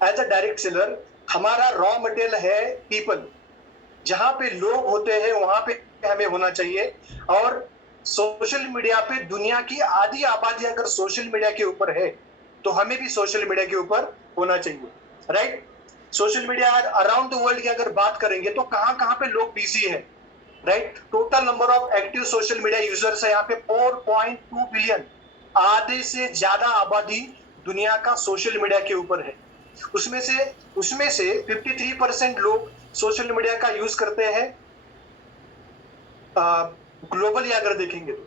As a direct seller हमारा raw material है people, जहां पे लोग होते हैं वहां पे हमें होना चाहिए। और सोशल मीडिया पे दुनिया की आधी आबादी अगर सोशल मीडिया के ऊपर है तो हमें भी सोशल मीडिया के ऊपर होना चाहिए, right. Social media around the world की अगर बात करेंगे तो कहां कहां पे लोग बिजी है, right. Total number of active social media users है यहाँ पे 4.2 बिलियन। आधे से ज्यादा आबादी दुनिया का सोशल मीडिया के ऊपर है। उसमें से 53% लोग सोशल मीडिया का यूज करते हैं ग्लोबली अगर देखेंगे तो,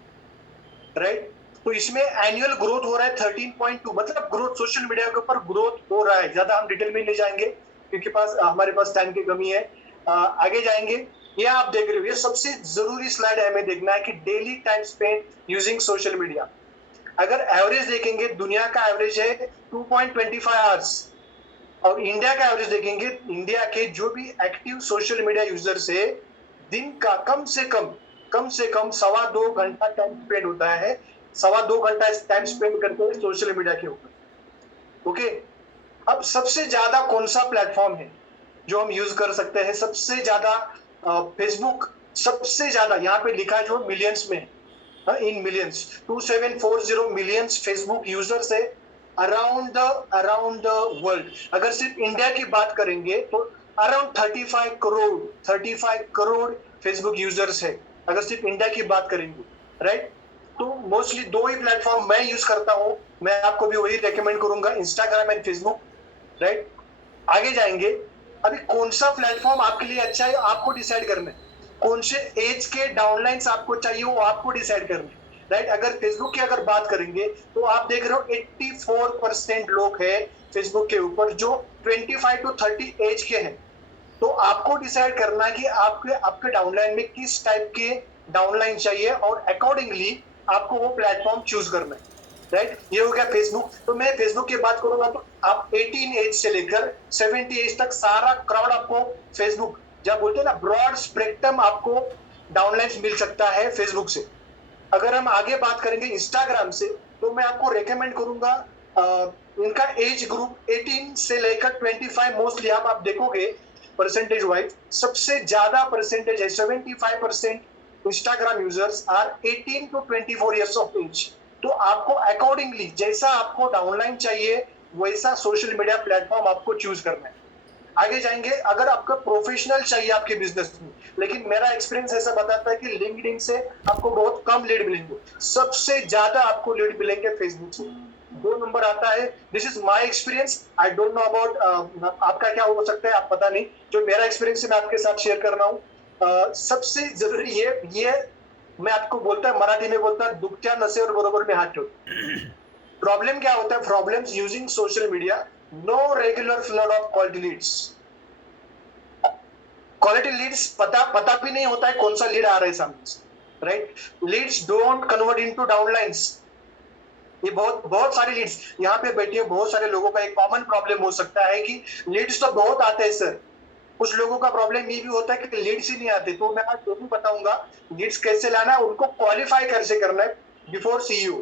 राइट। तो इसमें एनुअल ग्रोथ हो रहा है 13.2, मतलब ग्रोथ सोशल मीडिया के ऊपर ग्रोथ हो रहा है। ज्यादा हम डिटेल में नहीं जाएंगे क्योंकि हमारे पास टाइम की कमी है। आगे जाएंगे। ये आप देख रहे हो, ये सबसे जरूरी स्लाइड हमें देखना है कि daily time spend using social media. अगर एवरेज देखेंगे, दुनिया का एवरेज है 2.25 आवर्स, और इंडिया का एवरेज देखेंगे, इंडिया के जो भी एक्टिव सोशल मीडिया यूजर्स है, दिन का कम से कम 2.25 घंटा टाइम स्पेंड होता है। 2.25 घंटा टाइम स्पेंड करते हैं सोशल मीडिया के ऊपर। ओके। अब सबसे ज्यादा कौन सा प्लेटफॉर्म है जो हम यूज कर सकते हैं? सबसे ज्यादा फेसबुक, सबसे ज्यादा यहाँ पे लिखा है जो मिलियंस में, in millions 2740 millions Facebook users है अराउंड द वर्ल्ड। अगर सिर्फ इंडिया की बात करेंगे तो अराउंड 35 करोड़ फेसबुक यूजर्स है, अगर सिर्फ इंडिया की बात करेंगे, राइट। तो मोस्टली दो ही प्लेटफॉर्म मैं यूज करता हूँ, मैं आपको भी वही रेकमेंड करूंगा, इंस्टाग्राम एंड फेसबुक, राइट। आगे जाएंगे। अभी कौन सा प्लेटफॉर्म आपके लिए अच्छा है आपको डिसाइड करना है, कौन से एज के डाउनलाइंस आपको चाहिए वो आपको डिसाइड करना है, राइट। अगर फेसबुक की अगर बात करेंगे तो आप देख रहे हो 84% लोग हैं फेसबुक के ऊपर जो 25 to 30 एज के हैं। तो आपको डिसाइड करना है कि आपके आपके डाउनलाइन में किस टाइप के डाउनलाइन चाहिए और अकॉर्डिंगली आपको वो प्लेटफॉर्म चूज करना है, राइट। ये हो गया फेसबुक। तो मैं फेसबुक की बात करूंगा तो आप 18 एज से लेकर 70 एज तक सारा क्राउड आपको फेसबुक, जब बोलते हैं ना ब्रॉड स्पेक्ट्रम, आपको डाउनलाइंस मिल सकता है फेसबुक से। अगर हम आगे बात करेंगे इंस्टाग्राम से तो मैं आपको रेकमेंड करूंगा इनका एज ग्रुप 18 से लेकर 25, मोस्टली आप देखोगे परसेंटेज वाइज सबसे ज्यादा परसेंटेज है, 75% Instagram users are 18 to 24 years of age. तो आपको अकॉर्डिंगली जैसा आपको डाउनलाइन चाहिए वैसा सोशल मीडिया प्लेटफॉर्म आपको चूज करना है। आगे जाएंगे। अगर आपका प्रोफेशनल चाहिए आपके बिजनेस में, लेकिन मेरा एक्सपीरियंस ऐसा बताता है कि लिंक्डइन से आपको बहुत कम लीड मिलेंगे, सबसे ज्यादा आपको लीड मिलेंगे फेसबुक से। 2 नंबर आता है, this is my experience, I don't know about आपका क्या हो सकता है, आप पता नहीं, जो मेरा एक्सपीरियंस है मैं आपके साथ शेयर कर रहा हूँ। सबसे जरूरी ये मैं आपको बोलता है, मराठी में बोलता है, दुखत्या नसेवर बरोबर में हात ठेव। प्रॉब्लम क्या होता है? Problems using social media, no regular flood of quality leads. Quality leads पता भी नहीं होता है कौन सा लीड आ रहा है सामने से, right. Leads don't convert into downlines. ये बहुत सारी लीड्स यहाँ पे बैठी है, बहुत सारे लोगों का एक कॉमन प्रॉब्लम हो सकता है कि लीड्स तो बहुत आते हैं सर। कुछ लोगों का प्रॉब्लम ये भी होता है कि लीड्स ही नहीं आते। तो मैं आज वो भी बताऊंगा लीड्स कैसे लाना है, उनको क्वालिफाई कैसे करना है बिफोर सीईओ,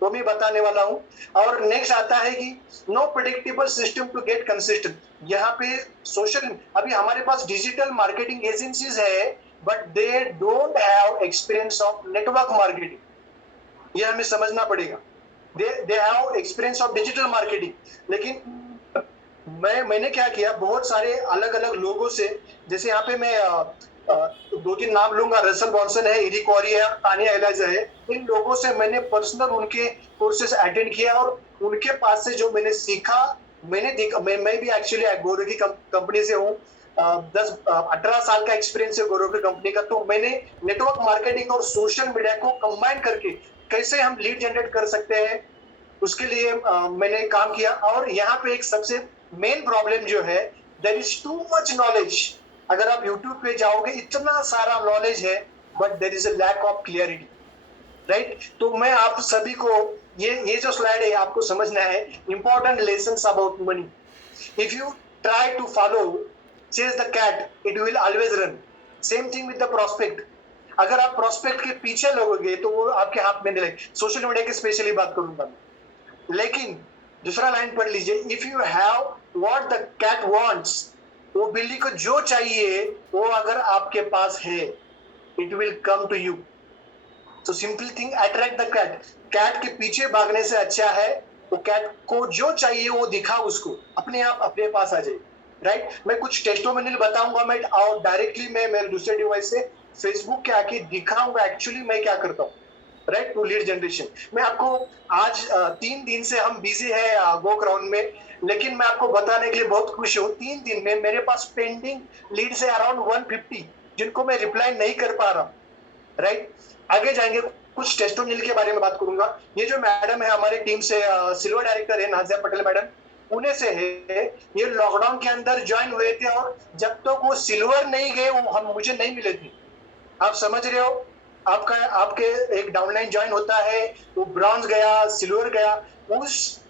तो मैं बताने वाला हूँ। और नेक्स्ट आता है कि no predictable system to get consistent. यहाँ पे सोशल, अभी हमारे पास डिजिटल मार्केटिंग एजेंसीज है but they don't have experience of network marketing. ये हमें समझना पड़ेगा। They have experience of digital marketing, लेकिन मैंने क्या किया, बहुत सारे अलग अलग लोगों से, जैसे यहाँ पे मैं 2-3 नाम लूंगा, रसल बॉन्सन है, इरिक ऑरी है, तानिया एलाइजा है। इन लोगों से मैंने पर्सनल उनके कोर्सेस अटेंड किया और उनके पास से जो मैंने सीखा, मैंने देखा, मैं भी एक्चुअली गौरव की कंपनी से हूँ, 10-18 साल का एक्सपीरियंस है गौरव की कंपनी का। तो मैंने नेटवर्क मार्केटिंग और सोशल मीडिया को कंबाइन करके कैसे हम लीड जनरेट कर सकते हैं उसके लिए मैंने काम किया। और यहाँ पे एक सबसे मेन प्रॉब्लम जो है, there is too much knowledge. अगर आप यूट्यूब पे जाओगे इतना सारा नॉलेज है but there is a lack of clarity, right. तो मैं आप सभी को ये जो स्लाइड है आपको समझना है, important lessons about money. If you try to follow chase the cat it will always run. Same thing with the prospect. अगर आप प्रोस्पेक्ट के पीछे लगोगे तो वो आपके हाथ में नहीं लगेगा। सोशल मीडिया की स्पेशली बात करूंगा मैं। लेकिन दूसरा लाइन पढ़ लीजिए, if you have what the cat wants, वो बिल्ली को जो चाहिए वो अगर आपके पास है, it will come to you. तो simple thing, attract the cat. Cat के पीछे भागने से अच्छा है वो कैट को जो चाहिए वो दिखा, उसको अपने आप अपने पास आ जाए, राइट। मैं कुछ टेस्टिमोनियल बताऊंगा, मैं और डायरेक्टली मैं मेरे दूसरे डिवाइस से फेसबुक के आके दिखाऊंगा एक्चुअली मैं क्या करता हूँ, राइट, टू लीड जनरेशन। मैं आपको आज 3 दिन से हम बिजी है गो ग्राउंड में, लेकिन मैं आपको बताने के लिए बहुत खुश हूँ, 3 दिन में मेरे पास पेंडिंग लीड से अराउंड 150 जिनको मैं रिप्लाई नहीं कर पा रहा, राइट। आगे जाएंगे, कुछ टेस्टिमोनियल के बारे में बात करूंगा। ये जो मैडम है हमारे टीम से, सिल्वर डायरेक्टर है नाजिया पटेल मैडम, पुणे से है। ये लॉकडाउन के अंदर ज्वाइन हुए थे और जब तक वो सिल्वर नहीं गए वो हम मुझे नहीं मिले थे। आप समझ रहे हो, आपका आपके एक डाउनलाइन ज्वाइन होता है, वो ब्रॉन्ज गया, सिल्वर गया, उस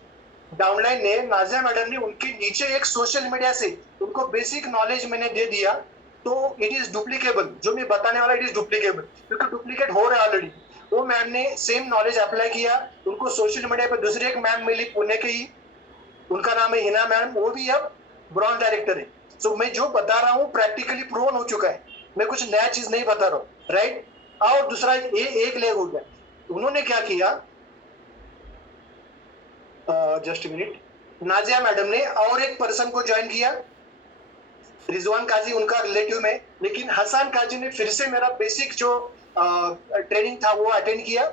डाउनलाइन ने, नाजिया मैडम ने उनके नीचे एक सोशल मीडिया से उनको बेसिक नॉलेज मैंने दे दिया, तो इट इज डुप्लीकेबल। जो मैं बताने वाला इट इज डुप्लीकेबल, क्योंकि डुप्लीकेट हो रहा है ऑलरेडी। वो मैम ने सेम नॉलेज अप्लाई किया, उनको सोशल मीडिया पर दूसरी एक मैम मिली पुणे की ही, उनका नाम है हिना मैम, वो भी अब ब्रॉन्ज डायरेक्टर है। सो मैं जो बता रहा हूँ प्रैक्टिकली प्रूवन हो चुका है, मैं कुछ नया चीज नहीं बता रहा हूँ, राइट। और दूसरा एक लेग हो गया, उन्होंने क्या किया, जस्ट मिनट, नाजिया मैडम ने और एक पर्सन को ज्वाइन किया, रिजवान काजी उनका रिलेटिव में, लेकिन हसन काजी ने फिर से मेरा बेसिक जो ट्रेनिंग था वो अटेंड किया।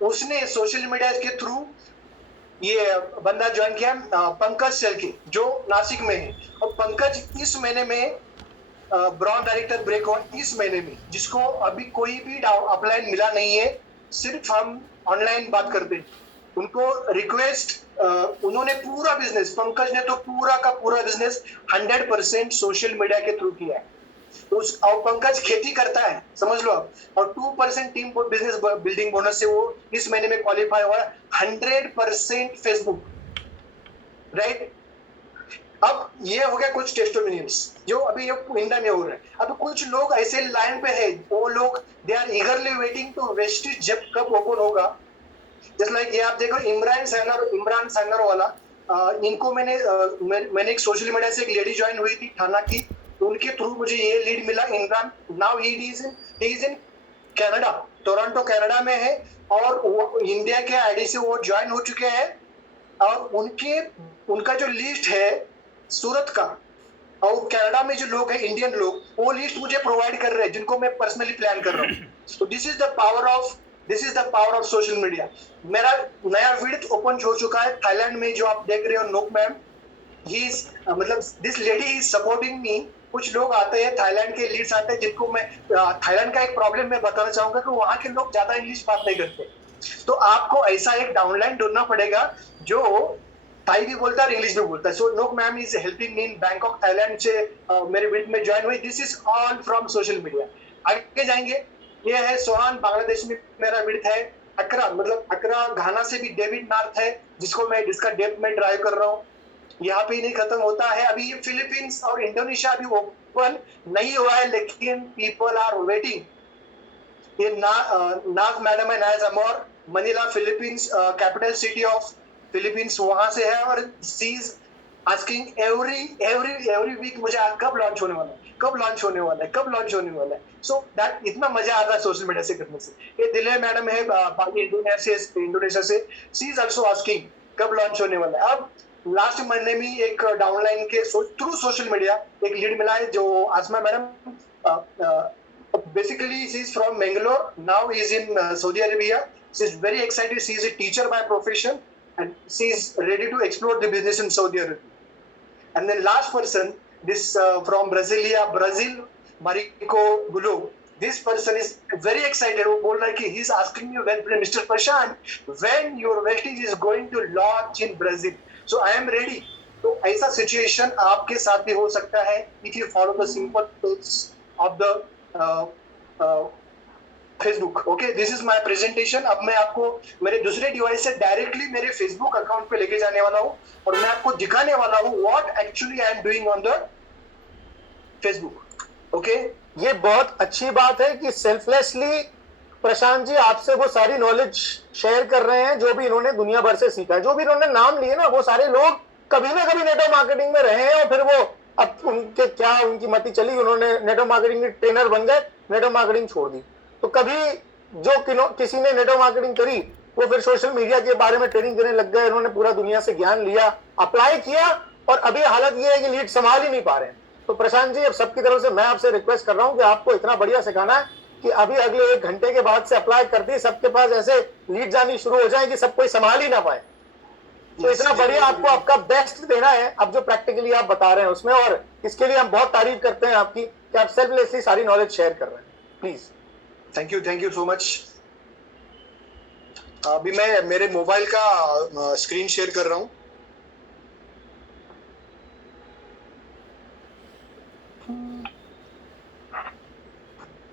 उसने सोशल मीडिया के थ्रू ये बंदा ज्वाइन किया, पंकज सेल्की जो नासिक में है, और पंकज इस महीने में ब्रॉन्ज डायरेक्टर ब्रेक हुआ इस महीने में, जिसको अभी कोई भी अपलाइन मिला नहीं है, सिर्फ हम ऑनलाइन बात करते हैं। उनको रिक्वेस्ट, उन्होंने पूरा बिजनेस, पंकज ने तो पूरा का पूरा बिजनेस 100% सोशल मीडिया के थ्रू किया है। उस और पंकज खेती करता है, समझ लो आप, और 2% टीम बिजनेस बिल्डिंग बोनस से वो इस महीने में क्वालिफाई हुआ है, 100% फेसबुक, राइट। अब ये हो गया कुछ टेस्टिमोनियल्स जो अभी इंडिया में हो रहा है। अब कुछ लोग ऐसे लाइन पे है, वो लोग they are eagerly waiting to wastage जब कब ओपन होगा। जस्ट लाइक ये आप देखो, इमरान संगर वाला, इनको मैंने एक सोशल मीडिया से एक लेडी ज्वाइन हुई थी थाना की, तो उनके थ्रू मुझे ये लीड मिला। Imran now he is in Canada, Toronto Canada में है, और वो इंडिया के आईडी से वो ज्वाइन हो चुके हैं, और उनका जो लिस्ट है सूरत का, और कनाडा में जो लोग हैं इंडियन लोग, वो लिस्ट मुझे प्रोवाइड कर रहे हैं जिनको मैं पर्सनली प्लान कर रहा हूँ। तो this is the power of social media. मेरा नया विड्थ ओपन हो चुका है थाईलैंड में, जो आप देख रहे हो, नोक मैम, ही इज मतलब this lady is supporting me. कुछ लोग आते हैं थाईलैंड के लीड्स आते हैं, जिनको मैं थाईलैंड का एक प्रॉब्लम मैं बताना चाहूंगा कि वहां के लोग ज्यादा इंग्लिश बात नहीं करते, तो आपको ऐसा एक डाउनलाइन ढूंढना पड़ेगा जो थाई भी बोलता है और इंग्लिश भी बोलता है। सो नोक ma'am is helping me in Bangkok Thailand से मेरे विड्थ में ज्वाइन हुई। This is all from social media. आगे जाएंगे, ये है सोहान, बांग्लादेश में मेरा विड्थ है। अकरा घाना से भी डेविड नॉर्थ है, जिसका डेप्थ में ड्राइव कर रहा हूँ। यहाँ पे ही नहीं खत्म होता है, अभी ये फिलीपींस और इंडोनेशिया अभी ओपन नहीं हुआ है, लेकिन पीपल आर वेटिंग। ये नाज मैडम है, Naaz Amor, Manila Philippines, capital city of Philippines वहां से है, और she is asking every week मुझे कब लॉन्च होने वाला है। सो दैट इतना मजा आता है सोशल मीडिया से करने से। ये दिले मैडम है इंडोनेशिया से, शी इज आल्सो आस्किंग कब लॉन्च होने वाला है। अब लास्ट महीने में एक डाउनलाइन के थ्रू सोशल मीडिया एक लीड मिला है, जो Asma madam, basically she is from Mangalore, now is in Saudi Arabia. She is very excited, she is a teacher by profession and she is ready to explore the business in Saudi Arabia. And then last person, this from Brazil, Marico Bulo. This person is very excited. वो बोल रहा है कि he is asking me when Mr. Prashant, when your vestige is going to launch in Brazil. So I am ready. तो ऐसा situation आपके साथ भी हो सकता है if you follow the simple steps of the Facebook. Okay, this is my presentation. अब मैं आपको मेरे दूसरे डिवाइस से डायरेक्टली मेरे फेसबुक अकाउंट पे लेके जाने वाला हूँ, और मैं आपको दिखाने वाला हूँ what actually I am doing on the Facebook. Okay, ये बहुत अच्छी बात है कि सेल्फलेसली प्रशांत जी आपसे वो सारी नॉलेज शेयर कर रहे हैं जो भी इन्होंने दुनिया भर से सीखा है। जो भी इन्होंने नाम लिए ना, वो सारे लोग कभी ना कभी नेटवर्क मार्केटिंग में रहे हैं और फिर वो अब उनके क्या उनकी मति चली, उन्होंने नेटवर्क मार्केटिंग के ट्रेनर बन गए, नेटवर्क मार्केटिंग छोड़ दी। तो कभी जो किसी ने नेटवर्क मार्केटिंग करी वो फिर सोशल मीडिया के बारे में ट्रेनिंग देने लग गए, उन्होंने पूरा दुनिया से ज्ञान लिया, अप्लाई किया, और अभी हालत ये है कि लीड संभाल ही नहीं पा रहे हैं। तो प्रशांत जी, अब सबकी तरफ से मैं आपसे रिक्वेस्ट कर रहा हूं कि आपको इतना बढ़िया सिखाना है कि अभी अगले 1 घंटे के बाद से अप्लाई करते ही सबके पास ऐसे लीड जानी शुरू हो जाए कि सब कोई संभाल ही ना पाए। तो इतना बढ़िया आपको आपका बेस्ट देना है अब जो प्रैक्टिकली आप बता रहे हैं उसमें, और इसके लिए हम बहुत तारीफ करते हैं आपकी कि आप सेल्फलेसली सारी नॉलेज शेयर कर रहे हैं। Please. Thank you so much. अभी मैं मेरे मोबाइल का स्क्रीन शेयर कर रहा हूँ।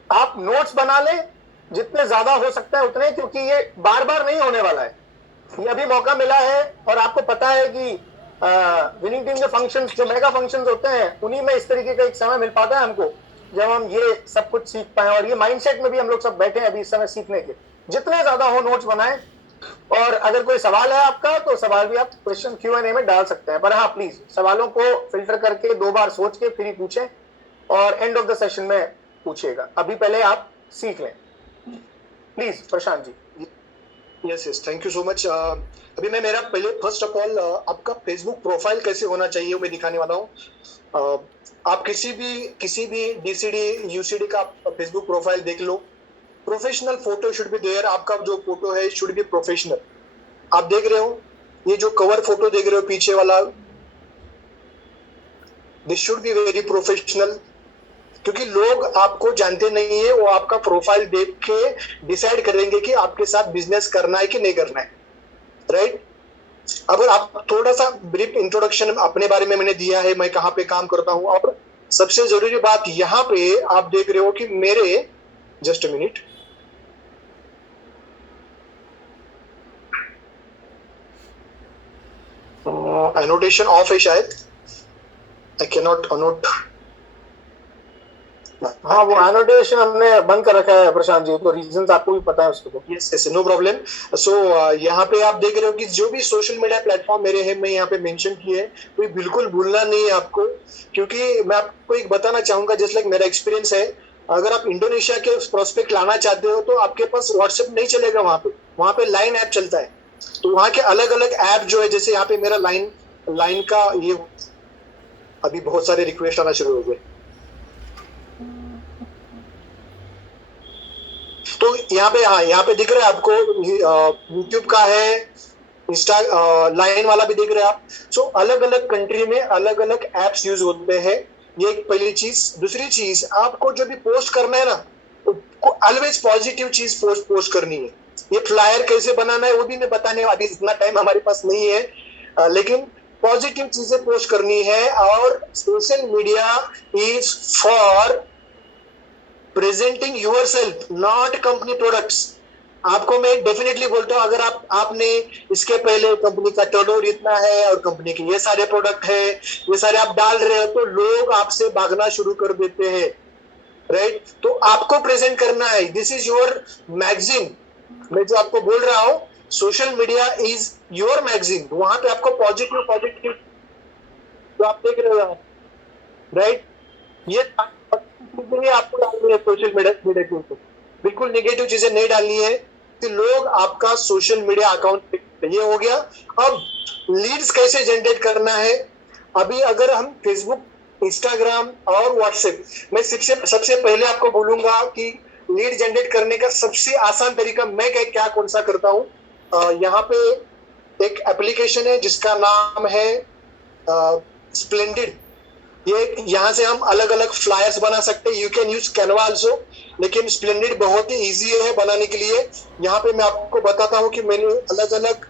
आप नोट्स बना लें जितने ज्यादा हो सकता है उतने, क्योंकि ये बार बार नहीं होने वाला है। ये अभी मौका मिला है और आपको पता है कि विनिंग टीम के फंक्शंस, जो मेगा फंक्शंस होते हैं, उन्हीं में इस तरीके का एक समय मिल पाता है हमको जब हम ये सब कुछ सीख पाए, और ये माइंडसेट में भी हम लोग सब बैठे हैं अभी इस समय सीखने के। जितने ज्यादा हो नोट्स बनाएं, और अगर कोई सवाल है आपका तो सवाल भी आप क्वेश्चन Q&A में डाल सकते हैं, पर हाँ प्लीज सवालों को फिल्टर करके 2 बार सोच के फिर ही पूछें और एंड ऑफ द सेशन में पूछिएगा। अभी पहले आप सीख लें please Prashant ji. Yes, thank you so much. अभी मैं मेरा पहले फर्स्ट ऑफ ऑल आपका फेसबुक प्रोफाइल कैसे होना चाहिए वो मैं दिखाने वाला हूँ। आप किसी भी DCD UCD का फेसबुक प्रोफाइल देख लो, professional photo should be there. आपका जो फोटो है शुड बी प्रोफेशनल। आप देख रहे हो ये जो कवर फोटो देख रहे हो पीछे वाला, this should be very professional, क्योंकि लोग आपको जानते नहीं है, वो आपका प्रोफाइल देख के डिसाइड करेंगे कि आपके साथ बिजनेस करना है कि नहीं करना है, राइट? अगर आप थोड़ा सा ब्रीफ इंट्रोडक्शन अपने बारे में मैंने दिया है, मैं कहाँ पे काम करता हूँ, और सबसे जरूरी बात यहाँ पे आप देख रहे हो कि मेरे, just a minute, annotation of है शायद, आई कैन नॉट अनोट। हाँ, वो एनोटेशन हमने बंद कर रखा है प्रशांत जी, तो रीजंस आपको भी पता है उसके तो। Yes, no problem. सो यहाँ पे आप देख रहे हो कि जो भी सोशल मीडिया प्लेटफॉर्म मेरे हैं मैं यहाँ पे मेंशन किए हैं, कोई बिल्कुल भूलना नहीं है आपको, क्योंकि मैं आपको एक बताना चाहूंगा जस्ट लाइक मेरा एक्सपीरियंस है। अगर आप इंडोनेशिया के प्रोस्पेक्ट लाना चाहते हो तो आपके पास व्हाट्सएप नहीं चलेगा, वहाँ पे लाइन ऐप चलता है। तो वहाँ के अलग अलग ऐप जो है, जैसे यहाँ पे मेरा लाइन का ये, अभी बहुत सारे रिक्वेस्ट आना शुरू हो गए। तो यहाँ पे दिख रहा है आपको, यूट्यूब का है, इंस्टा लाइन वाला भी दिख रहा है आप। सो अलग अलग कंट्री में अलग अलग एप्स यूज होते हैं, ये एक पहली चीज। दूसरी चीज, आपको जो भी पोस्ट करना है ना, ऑलवेज पॉजिटिव चीज पोस्ट करनी है। ये फ्लायर कैसे बनाना है वो भी मैं बताने वाली, इतना टाइम हमारे पास नहीं है, लेकिन पॉजिटिव चीजें पोस्ट करनी है। और social media is for presenting yourself, not company products. आपको मैं डेफिनेटली बोलता हूँ, अगर आपने इसके पहले कंपनी का टर्नओवर इतना है और कंपनी के ये सारे प्रोडक्ट है, ये सारे आप डाल रहे हो, तो लोग आपसे भागना शुरू कर देते हैं, राइट? तो आपको प्रेजेंट करना है, दिस इज योर मैगजीन। मैं जो आपको बोल रहा हूँ, social media is your magazine. वहां पे आपको पॉजिटिव जो आप देख रहे हो, राइट, ये आपको डालनी है सोशल मीडिया के ऊपर। बिल्कुल नेगेटिव चीजें नहीं डालनी है कि लोग आपका सोशल मीडिया अकाउंट, ये हो गया। अब लीड्स कैसे जनरेट करना है, अभी अगर हम फेसबुक, इंस्टाग्राम और व्हाट्सएप, मैं सबसे पहले आपको बोलूंगा कि लीड जनरेट करने का सबसे आसान तरीका मैं क्या कौन सा करता हूँ। यहाँ पे एक एप्लीकेशन है जिसका नाम है स्प्लेंडेड। ये यहाँ से हम अलग अलग फ्लायर्स बना सकते हैं, you can use Canva also, लेकिन स्प्लेंडेड बहुत ही इजी है बनाने के लिए। यहाँ पे मैं आपको बताता हूँ कि मैंने अलग अलग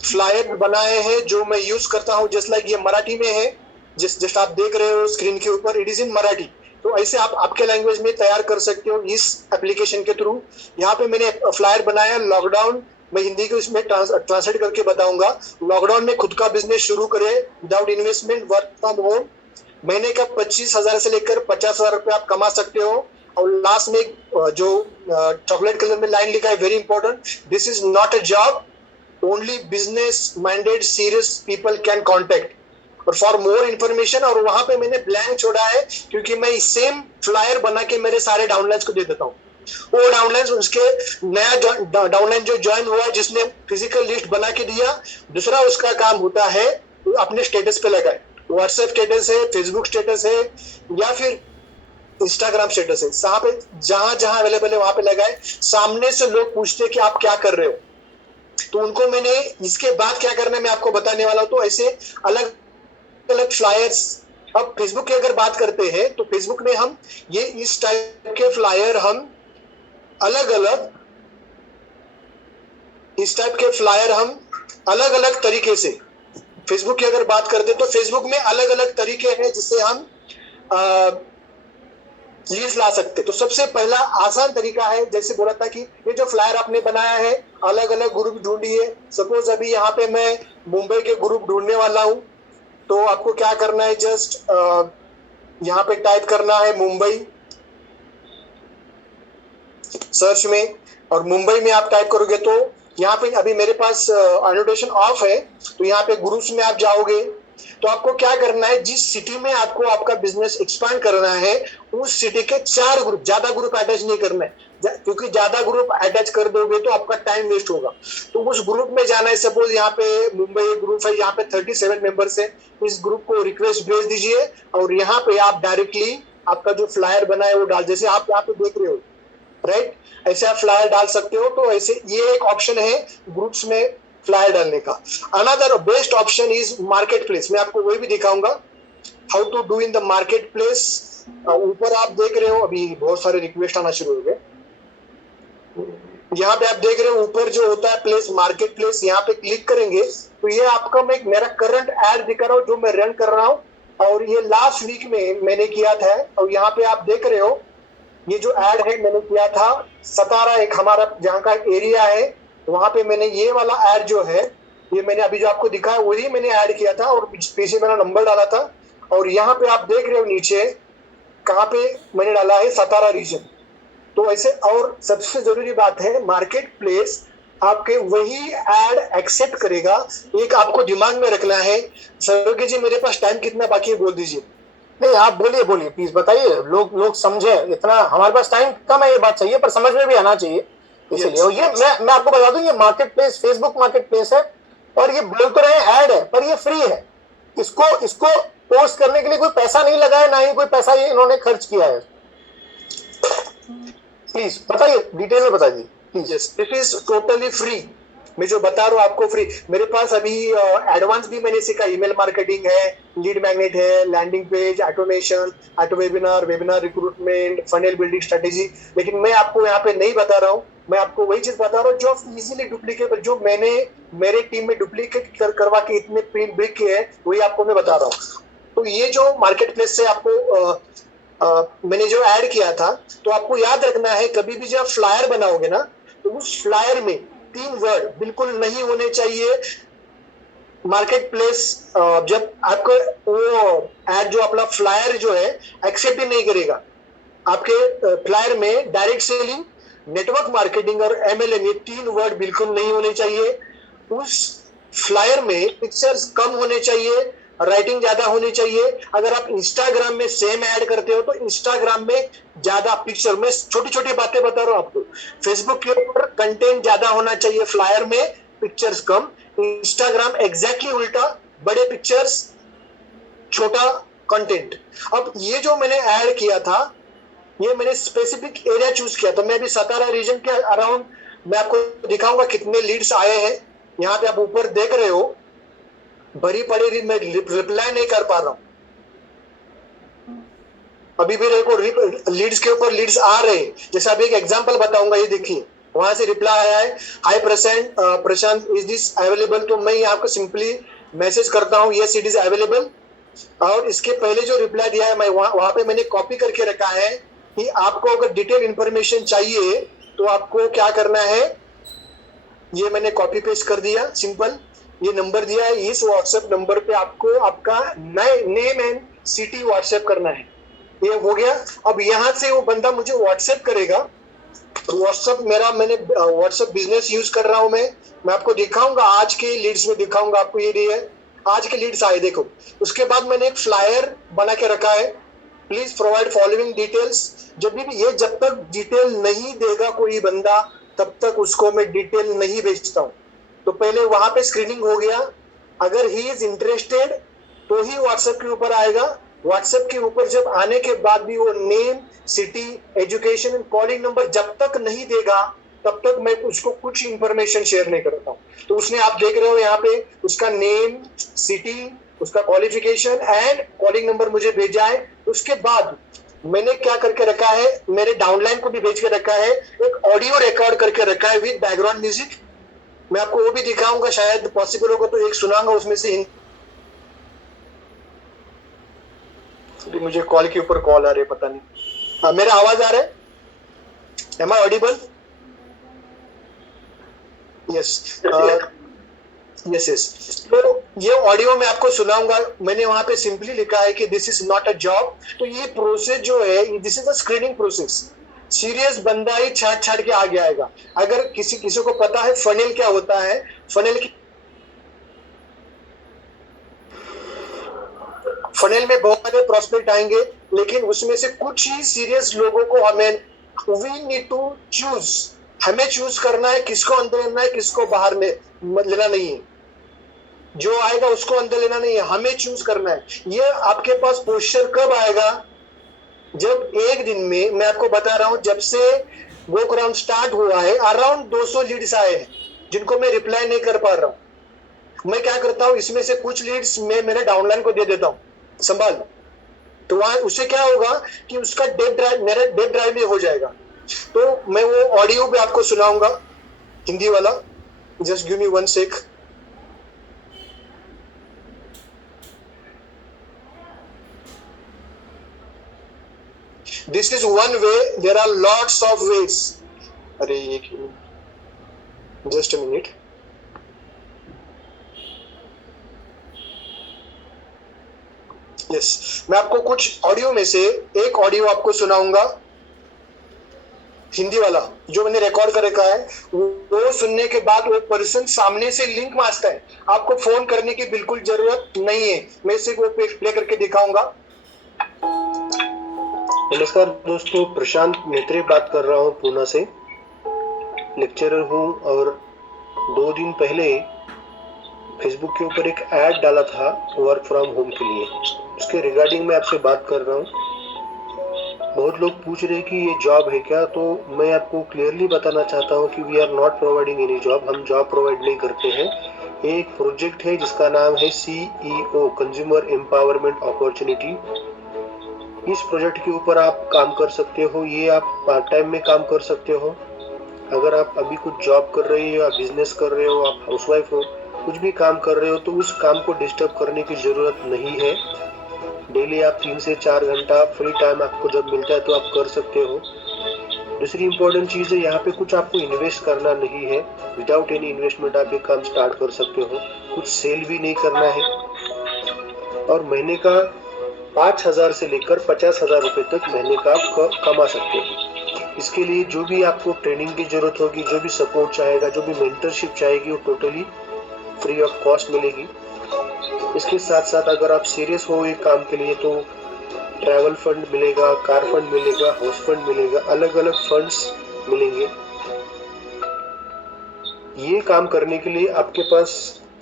फ्लायर बनाए हैं जो मैं यूज करता हूँ। जस्ट लाइक ये मराठी में है, जस्ट आप देख रहे हो स्क्रीन के ऊपर, इट इज इन मराठी। तो ऐसे आप आपके लैंग्वेज में तैयार कर सकते हो इस एप्लीकेशन के थ्रू। यहाँ पे मैंने फ्लायर बनाया, लॉकडाउन, मैं हिंदी को इसमें ट्रांसलेट करके बताऊंगा। लॉकडाउन में खुद का बिजनेस शुरू करें without investment, work from home. महीने का 25,000 से लेकर 50,000 रुपए आप कमा सकते हो। और लास्ट में जो चॉकलेट कलर में लाइन लिखा है, very important, this is not a job, only business minded serious people can contact. और फॉर मोर इन्फॉर्मेशन, और वहां पे मैंने ब्लैंक छोड़ा है क्योंकि मैं सेम फ्लायर बना के मेरे सारे डाउनलाइंस को दे देता हूँ। वो डाउनलाइंस उसके नया डाउनलाइन जो ज्वाइन हुआ जिसने फिजिकल लिस्ट बना के दिया, दूसरा उसका काम होता है अपने स्टेटस पे लगाए, व्हाट्सएप स्टेटस है, फेसबुक स्टेटस है या फिर इंस्टाग्राम स्टेटस है, जहां पे जहां जहां अवेलेबल है वहां पे लगाए। सामने से लोग पूछते हैं कि आप क्या कर रहे हो, तो उनको मैंने इसके बाद क्या करना है मैं आपको बताने वाला हूं। तो ऐसे अलग अलग फ्लायर्स, अब फेसबुक की अगर बात करते हैं तो फेसबुक में हम ये इस टाइप के फ्लायर हम अलग अलग इस टाइप के फ्लायर हम अलग अलग तरीके से, फेसबुक की अगर बात करते हैं तो फेसबुक में अलग अलग तरीके हैं जिससे हम लीड्स ला सकते। तो सबसे पहला आसान तरीका है, जैसे बोला था कि ये जो फ्लायर आपने बनाया है अलग अलग ग्रुप ढूंढिए। सपोज अभी यहाँ पे मैं मुंबई के ग्रुप ढूंढने वाला हूँ, तो आपको क्या करना है, जस्ट यहाँ पे टाइप करना है मुंबई सर्च में, और मुंबई में आप टाइप करोगे तो यहाँ पे अभी मेरे पास एनोटेशन ऑफ है, तो यहाँ पे ग्रुप्स में आप जाओगे तो आपको क्या करना है, जिस सिटी में आपको आपका बिजनेस एक्सपांड करना है उस सिटी के 4 ग्रुप, ज्यादा ग्रुप अटैच नहीं करना है, क्योंकि ज्यादा ग्रुप अटैच कर दोगे तो आपका टाइम वेस्ट होगा। तो उस ग्रुप में जाना है। सपोज यहाँ पे मुंबई ग्रुप है, यहाँ पे 37 मेंबर्स है, इस ग्रुप को रिक्वेस्ट भेज दीजिए और यहाँ पे आप डायरेक्टली आपका जो फ्लायर बना है वो डाल, जैसे आप यहाँ पे देख रहे हो, राइट, ऐसे आप फ्लायर डाल सकते हो। तो ऐसे ये एक ऑप्शन है ग्रुप्स में फ्लायर डालने का। Another best option is market place, मैं आपको वही भी दिखाऊंगा how to do in the market place. ऊपर आप देख रहे हो अभी बहुत सारे रिक्वेस्ट आना शुरू हो गए, यहाँ पे आप देख रहे हो ऊपर जो होता है प्लेस, मार्केट प्लेस, यहाँ पे क्लिक करेंगे तो ये आपका मैं मेरा करंट ऐड दिखा रहा हूँ जो मैं रन कर रहा हूँ, और ये लास्ट वीक में मैंने किया था। और यहाँ पे आप देख रहे हो ये जो ऐड है मैंने किया था सतारा, एक हमारा जहाँ का एरिया है वहां पे मैंने ये वाला ऐड जो है ये मैंने अभी जो आपको दिखा है वही मैंने ऐड किया था और पीछे मेरा नंबर डाला था। और यहाँ पे आप देख रहे हो नीचे कहाँ पे मैंने डाला है, सतारा रीजन। तो ऐसे, और सबसे जरूरी बात है मार्केट प्लेस आपके वही ऐड एक्सेप्ट करेगा। एक आपको दिमाग में रखना है। सरोगे जी मेरे पास टाइम कितना बाकी है बोल दीजिए। नहीं, आप बोलिए बोलिए प्लीज बताइए, लोग समझे, इतना हमारे पास टाइम कम है, ये बात सही है, पर समझ में भी आना चाहिए इसलिए। और ये मैं आपको बता दूं, ये market place Facebook market place है और ये बोल तो रहे ऐड है पर ये फ्री है। इसको पोस्ट करने के लिए कोई पैसा नहीं लगा है, ना ही कोई पैसा ये इन्होंने खर्च किया है। प्लीज बताइए, डिटेल में बता दीजिए please. This is totally free, मैं जो बता रहा हूँ आपको फ्री। मेरे पास अभी एडवांस भी मैंने सीखा, ईमेल मार्केटिंग है, लीड मैग्नेट है, landing page, automation, auto webinar, webinar recruitment, funnel building strategy. लेकिन मैं आपको यहाँ पे नहीं बता रहा हूँ, मैं आपको वही चीज बता रहा हूँ जो इजीली डुप्लीकेबल, जो मैंने मेरे टीम में डुप्लीकेट करवा के इतने प्रिंट ब्रिक किए हैं वही आपको मैं बता रहा हूँ। तो ये जो मार्केट प्लेस से आपको मैंने जो ऐड किया था, तो आपको याद रखना है कभी भी जब फ्लायर बनाओगे ना तो उस फ्लायर में 3 वर्ड बिल्कुल नहीं होने चाहिए। मार्केट प्लेस जब आपको वो ऐड जो अपना फ्लायर जो है एक्सेप्ट ही नहीं करेगा, आपके फ्लायर में डायरेक्ट सेलिंग, नेटवर्क मार्केटिंग और एमएलएम, ये 3 वर्ड बिल्कुल नहीं होने चाहिए। उस फ्लायर में पिक्चर्स कम होने चाहिए, राइटिंग ज्यादा होनी चाहिए। अगर आप इंस्टाग्राम में सेम ऐड करते हो तो इंस्टाग्राम में ज्यादा पिक्चर, में छोटी छोटी बातें बता रहा हूँ आपको। फेसबुक के ऊपर कंटेंट ज्यादा होना चाहिए, फ्लायर में पिक्चर्स कम। इंस्टाग्राम एग्जैक्टली उल्टा, बड़े पिक्चर्स छोटा कंटेंट। अब ये जो मैंने ऐड किया था ये मैंने स्पेसिफिक एरिया चूज किया, तो मैं अभी सतारा रीजन के अराउंड मैं आपको दिखाऊंगा कितने लीड्स आए हैं। यहाँ पे आप ऊपर देख रहे हो भरी पड़ी, मैं रिप्लाई नहीं कर पा रहा हूं, अभी भी देखो लीड्स के ऊपर लीड्स आ रहे हैं। जैसे अभी एक एग्जांपल बताऊंगा, ये देखिए वहां से रिप्लाई आया है, हाय प्रशांत इज दिस अवेलेबल। तो मैं यहाँ को सिंपली मैसेज करता हूँ यस इट इज अवेलेबल। और इसके पहले जो रिप्लाई दिया है मैं वहां पे मैंने कॉपी करके रखा है कि आपको अगर डिटेल इंफॉर्मेशन चाहिए तो आपको क्या करना है, ये मैंने कॉपी पेस्ट कर दिया सिंपल। ये नंबर दिया है, इस व्हाट्सएप नंबर पे आपको आपका नेम एंड सिटी व्हाट्सएप करना है। ये हो गया। अब यहाँ से वो बंदा मुझे व्हाट्सएप करेगा व्हाट्सएप मैंने व्हाट्सएप बिजनेस यूज कर रहा हूं मैं आपको दिखाऊंगा, आज के लीड्स में दिखाऊंगा आपको। ये है आज के लीड्स आए, देखो। उसके बाद मैंने एक फ्लायर बना के रखा है, प्लीज प्रोवाइड फॉलोइंग डिटेल्स। जब तक डिटेल नहीं देगा कोई बंदा, तब तक उसको मैं डिटेल नहीं भेजता हूं। तो पहले वहां पे स्क्रीनिंग हो गया, अगर ही इज इंटरेस्टेड तो ही व्हाट्सएप के ऊपर आएगा। व्हाट्सएप के ऊपर जब आने के बाद भी वो name, city, education and calling number जब तक नहीं देगा, तब तक मैं उसको कुछ इंफॉर्मेशन शेयर नहीं करता हूँ। तो उसने, आप देख रहे हो यहाँ पे, उसका नेम, सिटी, उसका क्वालिफिकेशन एंड कॉलिंग नंबर मुझे भेजा है। उसके बाद मैंने क्या करके रखा है, मेरे डाउनलाइन को भी भेज के रखा है, एक ऑडियो रिकॉर्ड करके रखा है विद बैकग्राउंड म्यूजिक। मैं आपको वो भी दिखाऊंगा, शायद पॉसिबल होगा तो एक सुनाऊंगा उसमें से। मुझे कॉल के ऊपर कॉल आ रही है, पता नहीं। मेरा आवाज आ रहा है? Am I audible? Yes yes. तो ये ऑडियो मैं आपको सुनाऊंगा। मैंने वहां पे सिंपली लिखा है कि this is not a job. तो ये प्रोसेस जो है, this is a screening process. Serious बंदा ही छाट के आगे आएगा। अगर किसी को पता है फनेल क्या होता है, फनेल में बहुत सारे प्रोस्पेक्ट आएंगे, लेकिन उसमें से कुछ ही सीरियस लोगों को वी नीड टू चूज। हमें चूज करना है किसको अंदर लेना है, किसको बाहर में लेना नहीं है। जो आएगा उसको अंदर लेना नहीं है, हमें चूज करना है। ये आपके पास पोस्चर कब आएगा? जब एक दिन में, मैं आपको बता रहा हूं, जब से वो राउंड स्टार्ट हुआ है, अराउंड 200 लीड्स आए हैं जिनको मैं रिप्लाई नहीं कर पा रहा हूं। मैं क्या करता हूं, इसमें से कुछ लीड्स मैं मेरे डाउनलाइन को दे देता हूं, संभाल। तो वहां उससे क्या होगा कि उसका डेड ड्राइव मेरे डेड ड्राइव में हो जाएगा। तो मैं वो ऑडियो भी आपको सुनाऊंगा, हिंदी वाला। Just give me 1 sec. This is one way. There are lots of ways. अरे just a minute. यस, मैं आपको कुछ ऑडियो में से एक ऑडियो आपको सुनाऊंगा, हिंदी वाला, जो मैंने रिकॉर्ड कर रखा है। वो सुनने के बाद वो पर्सन सामने से लिंक मांगता है, आपको फोन करने की बिल्कुल जरूरत नहीं है। मैं इसे वो प्ले करके दिखाऊंगा। नमस्कार दोस्तों, प्रशांत मेत्रे बात कर रहा हूँ पूना से। लेक्चरर हूँ और 2 दिन पहले फेसबुक के ऊपर एक ऐड डाला था वर्क फ्रॉम होम के लिए। उसके रिगार्डिंग मैं आपसे बात कर रहा हूँ। बहुत लोग पूछ रहे कि ये जॉब है क्या, तो मैं आपको क्लियरली बताना चाहता हूँ कि we are not providing any job. हम जॉब प्रोवाइड नहीं करते हैं। एक प्रोजेक्ट है जिसका नाम है CEO, कंज्यूमर एम्पावरमेंट अपॉर्चुनिटी। इस प्रोजेक्ट के ऊपर आप काम कर सकते हो। ये आप पार्ट टाइम में काम कर सकते हो। अगर आप अभी कुछ जॉब कर रहे हो, आप बिजनेस कर रहे हो, आप हाउसवाइफ हो, कुछ भी काम कर रहे हो, तो उस काम को डिस्टर्ब करने की जरूरत नहीं है। डेली आप 3 से 4 घंटा फ्री टाइम आपको जब मिलता है तो आप कर सकते हो। दूसरी इंपॉर्टेंट चीज है, यहाँ पे कुछ आपको इन्वेस्ट करना नहीं है। विदाउट एनी इन्वेस्टमेंट आप ये काम स्टार्ट कर सकते हो। कुछ सेल भी नहीं करना है। और महीने का 5,000 से लेकर 50,000 रुपए तक महीने का आप कमा सकते हो। इसके लिए जो भी आपको ट्रेनिंग की जरूरत होगी, जो भी सपोर्ट चाहेगा, जो भी मेंटरशिप चाहेगी, वो टोटली फ्री ऑफ कॉस्ट मिलेगी। इसके साथ साथ अगर आप सीरियस हो एक काम के लिए, तो ट्रैवल फंड मिलेगा, कार फंड मिलेगा, हाउस फंड मिलेगा, अलग अलग फंड्स मिलेंगे। ये काम करने के लिए आपके पास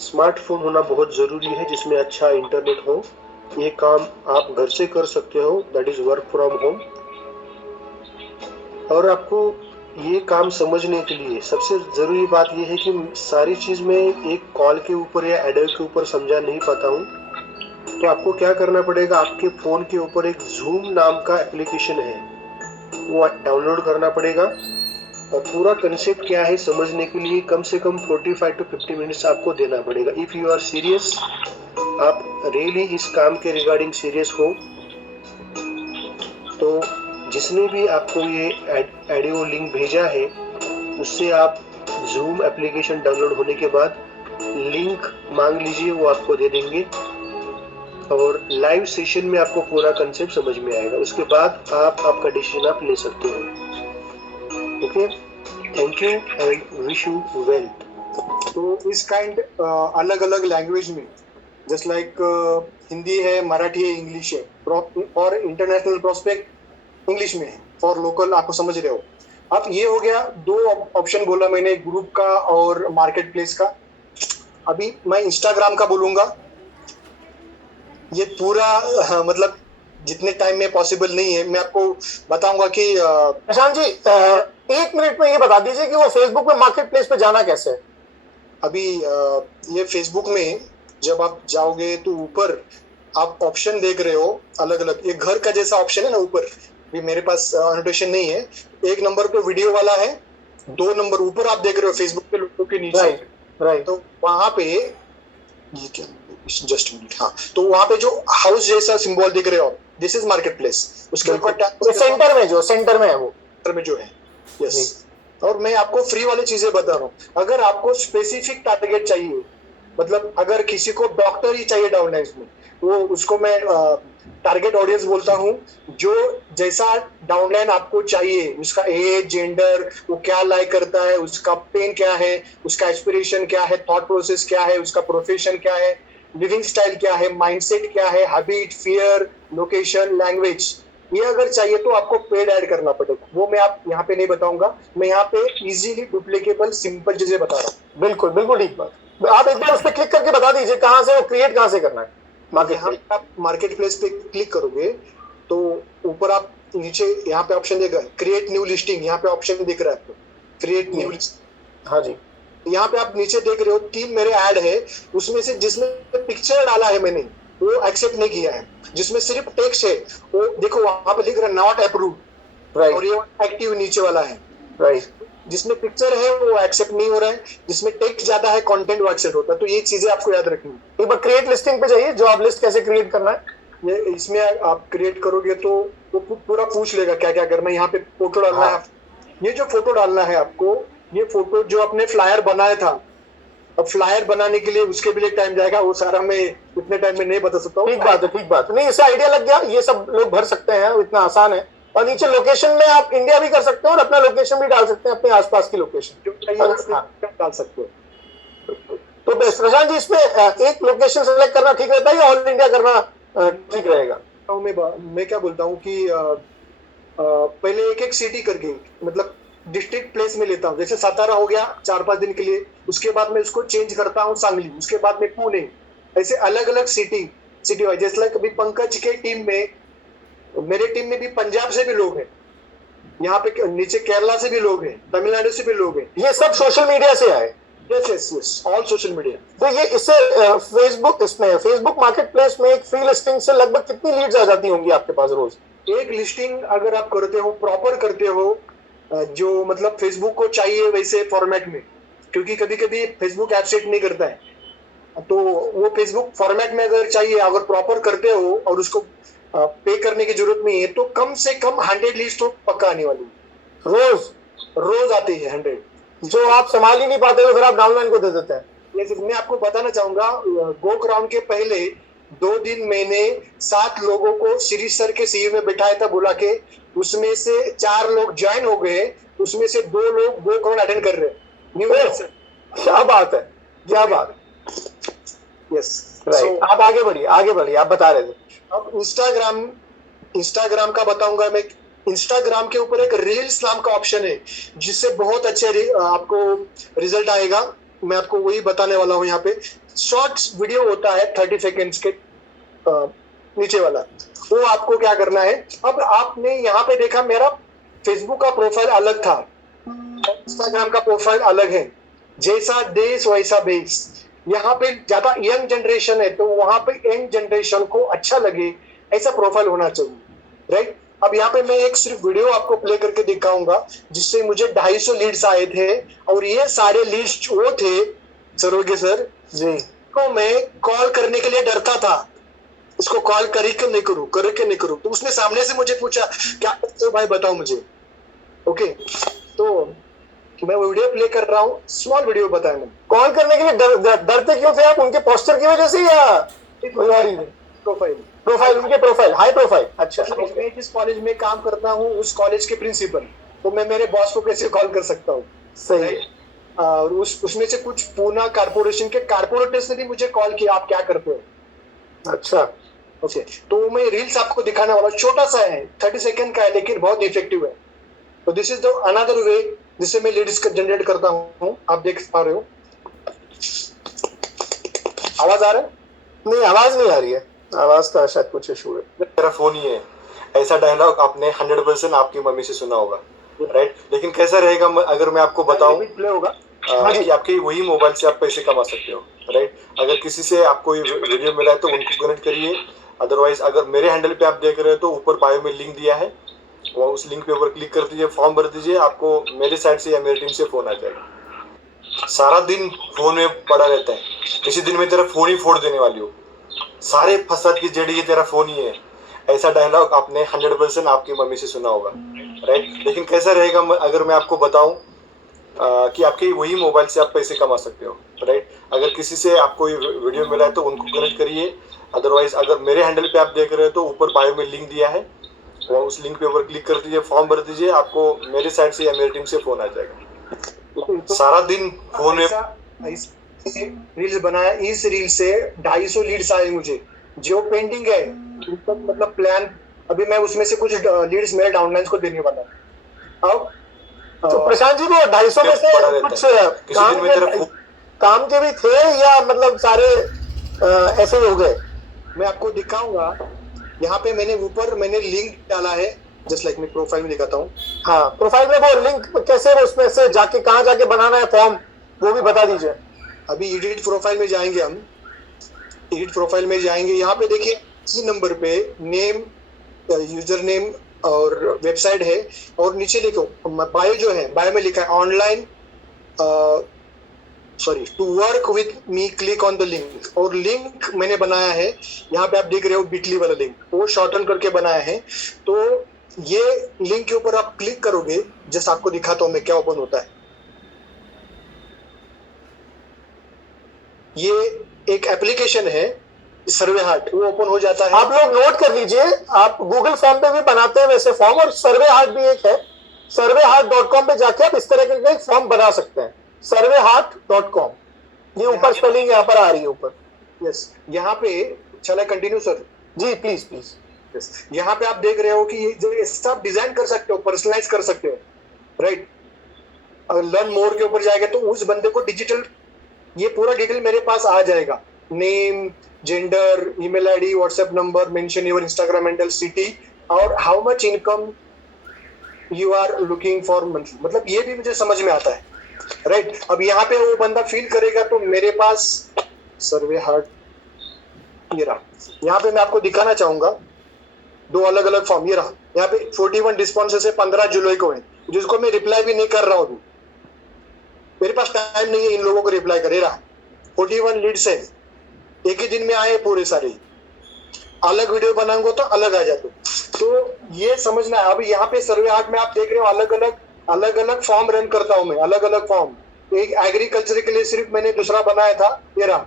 स्मार्टफोन होना बहुत जरूरी है, जिसमें अच्छा इंटरनेट हो। ये काम आप घर से कर सकते हो, that is work from home. और आपको ये काम समझने के लिए सबसे जरूरी बात यह है कि सारी चीज मैं एक कॉल के ऊपर या एडर के ऊपर समझा नहीं पाता हूँ। तो आपको क्या करना पड़ेगा, आपके फोन के ऊपर एक जूम नाम का एप्लीकेशन है, वो डाउनलोड करना पड़ेगा। और पूरा कंसेप्ट क्या है समझने के लिए कम से कम 45 to 50 मिनट्स आपको देना पड़ेगा। इफ यू आर सीरियस, आप रियली इस काम के रिगार्डिंग सीरियस हो, तो जिसने भी आपको ये ऑडियो लिंक भेजा है, उससे आप जूम एप्लीकेशन डाउनलोड होने के बाद लिंक मांग लीजिए, वो आपको दे देंगे। और लाइव सेशन में आपको पूरा कंसेप्ट समझ में आएगा। उसके बाद आप आपका डिसीजन आप ले सकते हो। एक okay, thank you and wish you well. तो इस काइंड अलग अलग लैंग्वेज में, जस्ट लाइक हिंदी है, मराठी है, इंग्लिश है, और इंटरनेशनल प्रोस्पेक्ट इंग्लिश में है, फॉर लोकल आपको समझ रहे हो। अब ये हो गया, दो ऑप्शन बोला मैंने, ग्रुप का और मार्केट प्लेस का। अभी मैं इंस्टाग्राम का बोलूंगा। ये पूरा मतलब जितने टाइम में पॉसिबल नहीं है, मैं आपको बताऊंगा कि प्रशांत जी 1 मिनट में ये बता दीजिए कि वो फेसबुक में मार्केट प्लेस पे जाना कैसे है। अभी ये फेसबुक में जब आप जाओगे तो ऊपर आप ऑप्शन देख रहे हो अलग अलग, ये घर का जैसा ऑप्शन है ना ऊपर। भी मेरे पास अनोटेशन नहीं है। 1 नंबर पे वीडियो वाला है, 2 नंबर ऊपर आप देख रहे हो फेसबुक के लोगों के नीचे, राइट। तो वहां पे ये क्या, जस्ट मिनट, हाँ, तो वहां पे जो हाउस जैसा सिंबल दिख रहे हो, दिस इज मार्केट प्लेस। उसके ऊपर सेंटर में है वो, में जो है, यस। और मैं आपको फ्री वाली चीजें बता रहा हूँ। अगर आपको स्पेसिफिक टारगेट चाहिए, मतलब अगर किसी को डॉक्टर ही चाहिए डाउनलाइन में, वो उसको मैं टारगेट ऑडियंस बोलता हूँ। जो जैसा डाउनलाइन आपको चाहिए, उसका एज, जेंडर, वो क्या लाइक करता है, उसका पेन क्या है, उसका एस्पिरेशन क्या है, थॉट प्रोसेस क्या है, उसका प्रोफेशन क्या है, लिविंग स्टाइल क्या है, माइंडसेट क्या है, हैबिट, फियर, लोकेशन, लैंग्वेज, ये अगर चाहिए तो आपको पेड ऐड करना पड़ेगा। वो मैं आप यहाँ पे नहीं बताऊंगा। मैं यहाँ पे इजीली डुप्लीकेबल सिंपल चीजें बता रहा हूँ। बिल्कुल बिल्कुल ठीक बात। आप एक बार उस पर क्लिक करके बता दीजिए कहाँ से वो क्रिएट कहाँ से करना है। आप मार्केट प्लेस पे क्लिक करोगे तो ऊपर आप नीचे यहाँ पे ऑप्शन देगा क्रिएट न्यू लिस्टिंग, यहाँ पे ऑप्शन दिख रहा है आपको क्रिएट न्यू लिस्टिंग। हाँ जी, यहाँ पे आप नीचे देख रहे हो 3 मेरे ऐड है, उसमें से जिसमें पिक्चर डाला है मैंने वो एक्सेप्ट नहीं किया है। जिसमें सिर्फ टेक्स्ट है वो देखो वहां पे लिख रहा है नॉट अप्रूव, और ये एक्टिव नीचे वाला है, राइट। जिसमें पिक्चर है वो एक्सेप्ट नहीं हो रहा है, जिसमें टेक्स्ट ज्यादा है कंटेंट वो एक्सेप्ट होता है। तो ये चीजें आपको याद रखनी है। एक बार क्रिएट लिस्टिंग पे जाइए, जो आप लिस्ट कैसे क्रिएट करना है, ये इसमें आप क्रिएट करोगे तो वो पूरा पूछ लेगा क्या क्या करना है। यहाँ पे फोटो डालना है। ये जो फोटो डालना है आपको, ये फोटो जो आपने फ्लायर बनाया था, अब फ्लायर बनाने के लिए उसके भी एक टाइम जाएगा, वो सारा मैं इतने टाइम में नहीं बता सकता हूँ। ठीक बात है। नहीं, इससे आइडिया लग गया, ये सब लोग भर सकते हैं, इतना आसान है। और नीचे लोकेशन में आप इंडिया भी कर सकते हो और अपना लोकेशन भी डाल सकते हैं, अपने आसपास की लोकेशन जो चाहिए डाल सकते हो। तो प्रशांत जी इसमें एक लोकेशन सेलेक्ट करना ठीक रहता है या ऑल इंडिया करना ठीक रहेगा? मैं क्या बोलता हूँ कि पहले एक एक सिटी करके, मतलब डिस्ट्रिक्ट प्लेस में लेता हूँ। जैसे सातारा हो गया 4-5 दिन के लिए, उसके बाद में उसको चेंज करता हूँ सांगली, उसके बाद में पुणे, ऐसे अलग अलग सिटी वाइज। जैसे कभी पंकज के टीम में, मेरे टीम में भी पंजाब से भी लोग हैं, यहाँ पे नीचे केरला से भी लोग हैं, तमिलनाडु से भी लोग हैं। ये सब सोशल मीडिया से आए? Yes, all social media. तो ये इससे फेसबुक मार्केट प्लेस में एक फ्री लिस्टिंग से लगभग कितनी लीड्स आ जाती होंगी आपके पास रोज? एक लिस्टिंग अगर आप करते हो, प्रॉपर करते हो, जो मतलब फेसबुक को चाहिए वैसे फॉर्मेट में, क्योंकि कभी कभी फेसबुक एब्सेट नहीं करता है, तो वो फेसबुक फॉर्मेट में अगर चाहिए, अगर प्रॉपर करते हो और उसको पे करने की जरूरत नहीं है, तो कम से कम 100 लिस्ट तो पक्का आने वाली है। रोज आती है 100, जो आप संभाल ही नहीं पाते तो फिर आप डाउनलाइन को दे देते हैं। जैसे मैं आपको बताना चाहूंगा, गो क्राउन के पहले 2 दिन मैंने 7 लोगों को श्री सर के सीईओ में बिठाया था बुला के, उसमें से 4 लोग ज्वाइन हो गए, उसमें से 2 लोग गो क्राउन अटेंड कर रहे हैं। क्या बात है, क्या बात। यस, आप आगे बढ़िए, आप बता रहे थे। अब इंस्टाग्राम का बताऊंगा मैं। इंस्टाग्राम के ऊपर एक रील्स नाम का ऑप्शन है, जिससे बहुत अच्छे आपको रिजल्ट आएगा। मैं आपको वही बताने वाला हूँ। यहाँ पे शॉर्ट्स वीडियो होता है 30 सेकेंड्स के, नीचे वाला, वो आपको क्या करना है। अब आपने यहाँ पे देखा मेरा फेसबुक का प्रोफाइल अलग था, इंस्टाग्राम का प्रोफाइल अलग है। जैसा देश वैसा बेस। यहाँ पे ज्यादा यंग जनरेशन है, तो वहां पे यंग जनरेशन को अच्छा लगे ऐसा प्रोफाइल होना चाहिए, राइट। अब यहाँ पे मैं एक सिर्फ वीडियो आपको प्ले करके दिखाऊंगा, जिससे मुझे 250 लीड्स आए थे, और ये सारे लीड्स वो थे सरोगे सर जी, तो मैं कॉल करने के लिए डरता था, इसको कॉल करे कि नहीं करूं। तो उसने सामने से मुझे पूछा क्या करते हो भाई, बताओ मुझे। ओके, तो मैं वीडियो प्ले कर रहा हूँ, स्मॉल वीडियो बताया मैंने। कॉल करने के लिए डरते क्यों थे आप? उनके पोस्टर की वजह से या प्रोफाइल, उनके प्रोफाइल हाई प्रोफाइल? अच्छा, मैं जिस कॉलेज में काम करता हूँ उस कॉलेज के प्रिंसिपल, तो मैं मेरे बॉस को कैसे कॉल कर सकता हूँ? सही है। और उसमें से कुछ पूना कारपोरेशन के कारपोरेटर्स ने भी मुझे कॉल किया, आप क्या करते हो? अच्छा, ओके, तो मैं रील्स आपको दिखाने वाला, छोटा सा है, 30 सेकंड का है, लेकिन बहुत इफेक्टिव है। तो this is the another way जिससे मैं लीड्स जनरेट करता हूँ। आप देख पा रहे हो, आवाज आ रहा है? नहीं आवाज नहीं आ रही है, आवाज का शायद कुछ इशू है। मेरा फोन ही है। ऐसा डायलॉग आपने 100% आपकी मम्मी से सुना होगा, राइट? लेकिन कैसा रहेगा अगर मैं आपको बताऊं प्ले होगा कि आपके वही मोबाइल से आप पैसे कमा सकते हो, राइट? अगर किसी से आपको ये वीडियो मिला है तो उनको कनेक्ट करिए। अदरवाइज अगर मेरे हैंडल पे आप देख रहे हो तो ऊपर बायो में लिंक दिया है, वो उस लिंक पे ऊपर क्लिक कर दीजिए, फॉर्म भर दीजिए, आपको मेरे साइड से या मेरी टीम से फोन आ जाएगा। सारा दिन फोन में पड़ा रहता है, किसी दिन में तेरा फोन ही फोड़ देने वाली हो, सारे फसाद की जड़ ये तेरा फोन ही है। ऐसा डायलॉग आपने 100% आपकी मम्मी से सुना होगा, राइट? लेकिन कैसा रहेगा अगर मैं आपको बताऊं कि आपके वही मोबाइल से आप पैसे कमा सकते हो, राइट? अगर किसी से आपको ये वीडियो मिला है तो उनको कनेक्ट करिए। अदरवाइज अगर मेरे हैंडल पे आप देख रहे हो तो ऊपर बायो में लिंक दिया है, वो उस लिंक पे ऊपर क्लिक कर दीजिए, फॉर्म भर दीजिए, आपको मेरे साइड से या मेरी टीम से फोन आ जाएगा। सारा दिन फोन में रील्स बनाया, इस रील से 250 लीड्स आए मुझे, जो पेंडिंग है मतलब प्लान, अभी मैं उसमें से कुछ लीड्स मेरे डाउनलाइंस को देने वाला हूं। अब तो प्रशांत जी, वो 250 में से कुछ काम के भी थे या मतलब सारे ऐसे ही हो गए? मैं आपको दिखाऊंगा, यहाँ पे मैंने लिंक डाला है, जस्ट लाइक मैं प्रोफाइल में दिखाता हूँ। हाँ, प्रोफाइल में वो लिंक कैसे, वो उसमें से जाके कहाँ जाके बनाना है फॉर्म, वो भी बता दीजिए। अभी एडिट प्रोफाइल में जाएंगे हम, एडिट प्रोफाइल में जाएंगे, यहाँ पे देखिए इसी नंबर पे नेम, यूजर नेम और वेबसाइट है, और नीचे लिखो बायो, जो है बायो में लिखा है online to work with me, click on the link. और लिंक मैंने बनाया है, यहाँ पे आप देख रहे हो बिटली वाला लिंक, वो शॉर्टन करके बनाया है। तो ये लिंक के ऊपर आप क्लिक करोगे, जस्ट आपको दिखाता हूँ मैं क्या ओपन होता है। ये एक एप्लीकेशन है सर्वे हार्ट, वो ओपन हो जाता है। आप लोग नोट कर लीजिए, आप गूगल फॉर्म पे भी बनाते हैं वैसे फॉर्म, और सर्वे हार्ट भी एक है, surveyheart.com पे जाके आप इस तरह का एक फॉर्म बना सकते हैं, surveyheart.com। ये ऊपर स्पेलिंग यहाँ पर आ रही है ऊपर। यस, यहाँ पे चला कंटिन्यू सर। जी प्लीज प्लीज। यस, यहाँ पे आप देख रहे हो कि ये सब डिजाइन कर सकते हो, पर्सनलाइज कर सकते हो, राइट? अगर लर्न मोर के ऊपर जाएगा तो उस बंदे को डिजिटल, ये पूरा डिटेल मेरे पास आ जाएगा, name, gender, email ID, WhatsApp number, mention your Instagram handle, city, और how much income you are looking for monthly, मतलब ये भी मुझे समझ में आता है, राइट? अब यहाँ पे वो बंदा फील करेगा तो मेरे पास सर्वे हार्ट, ये रहा। यहाँ पे मैं आपको दिखाना चाहूंगा 2 अलग अलग फॉर्म, ये रहा। यहाँ पे 41 रिस्पॉन्सेस है 15 जुलाई को है, जिसको मैं रिप्लाई भी नहीं कर रहा हूँ, मेरे पास टाइम नहीं है इन लोगों को रिप्लाई करे रहा। 41 लीड्स है, एक ही दिन में आए पूरे सारे, अलग वीडियो बनाऊंगा तो अलग आ जाते। तो ये समझना है। अभी यहाँ पे सर्वे हार्ट में आप देख रहे हो अलग अलग फॉर्म रन करता हूं मैं, अलग अलग फॉर्म। एक एग्रीकल्चर के लिए सिर्फ मैंने दूसरा बनाया था, ये रहा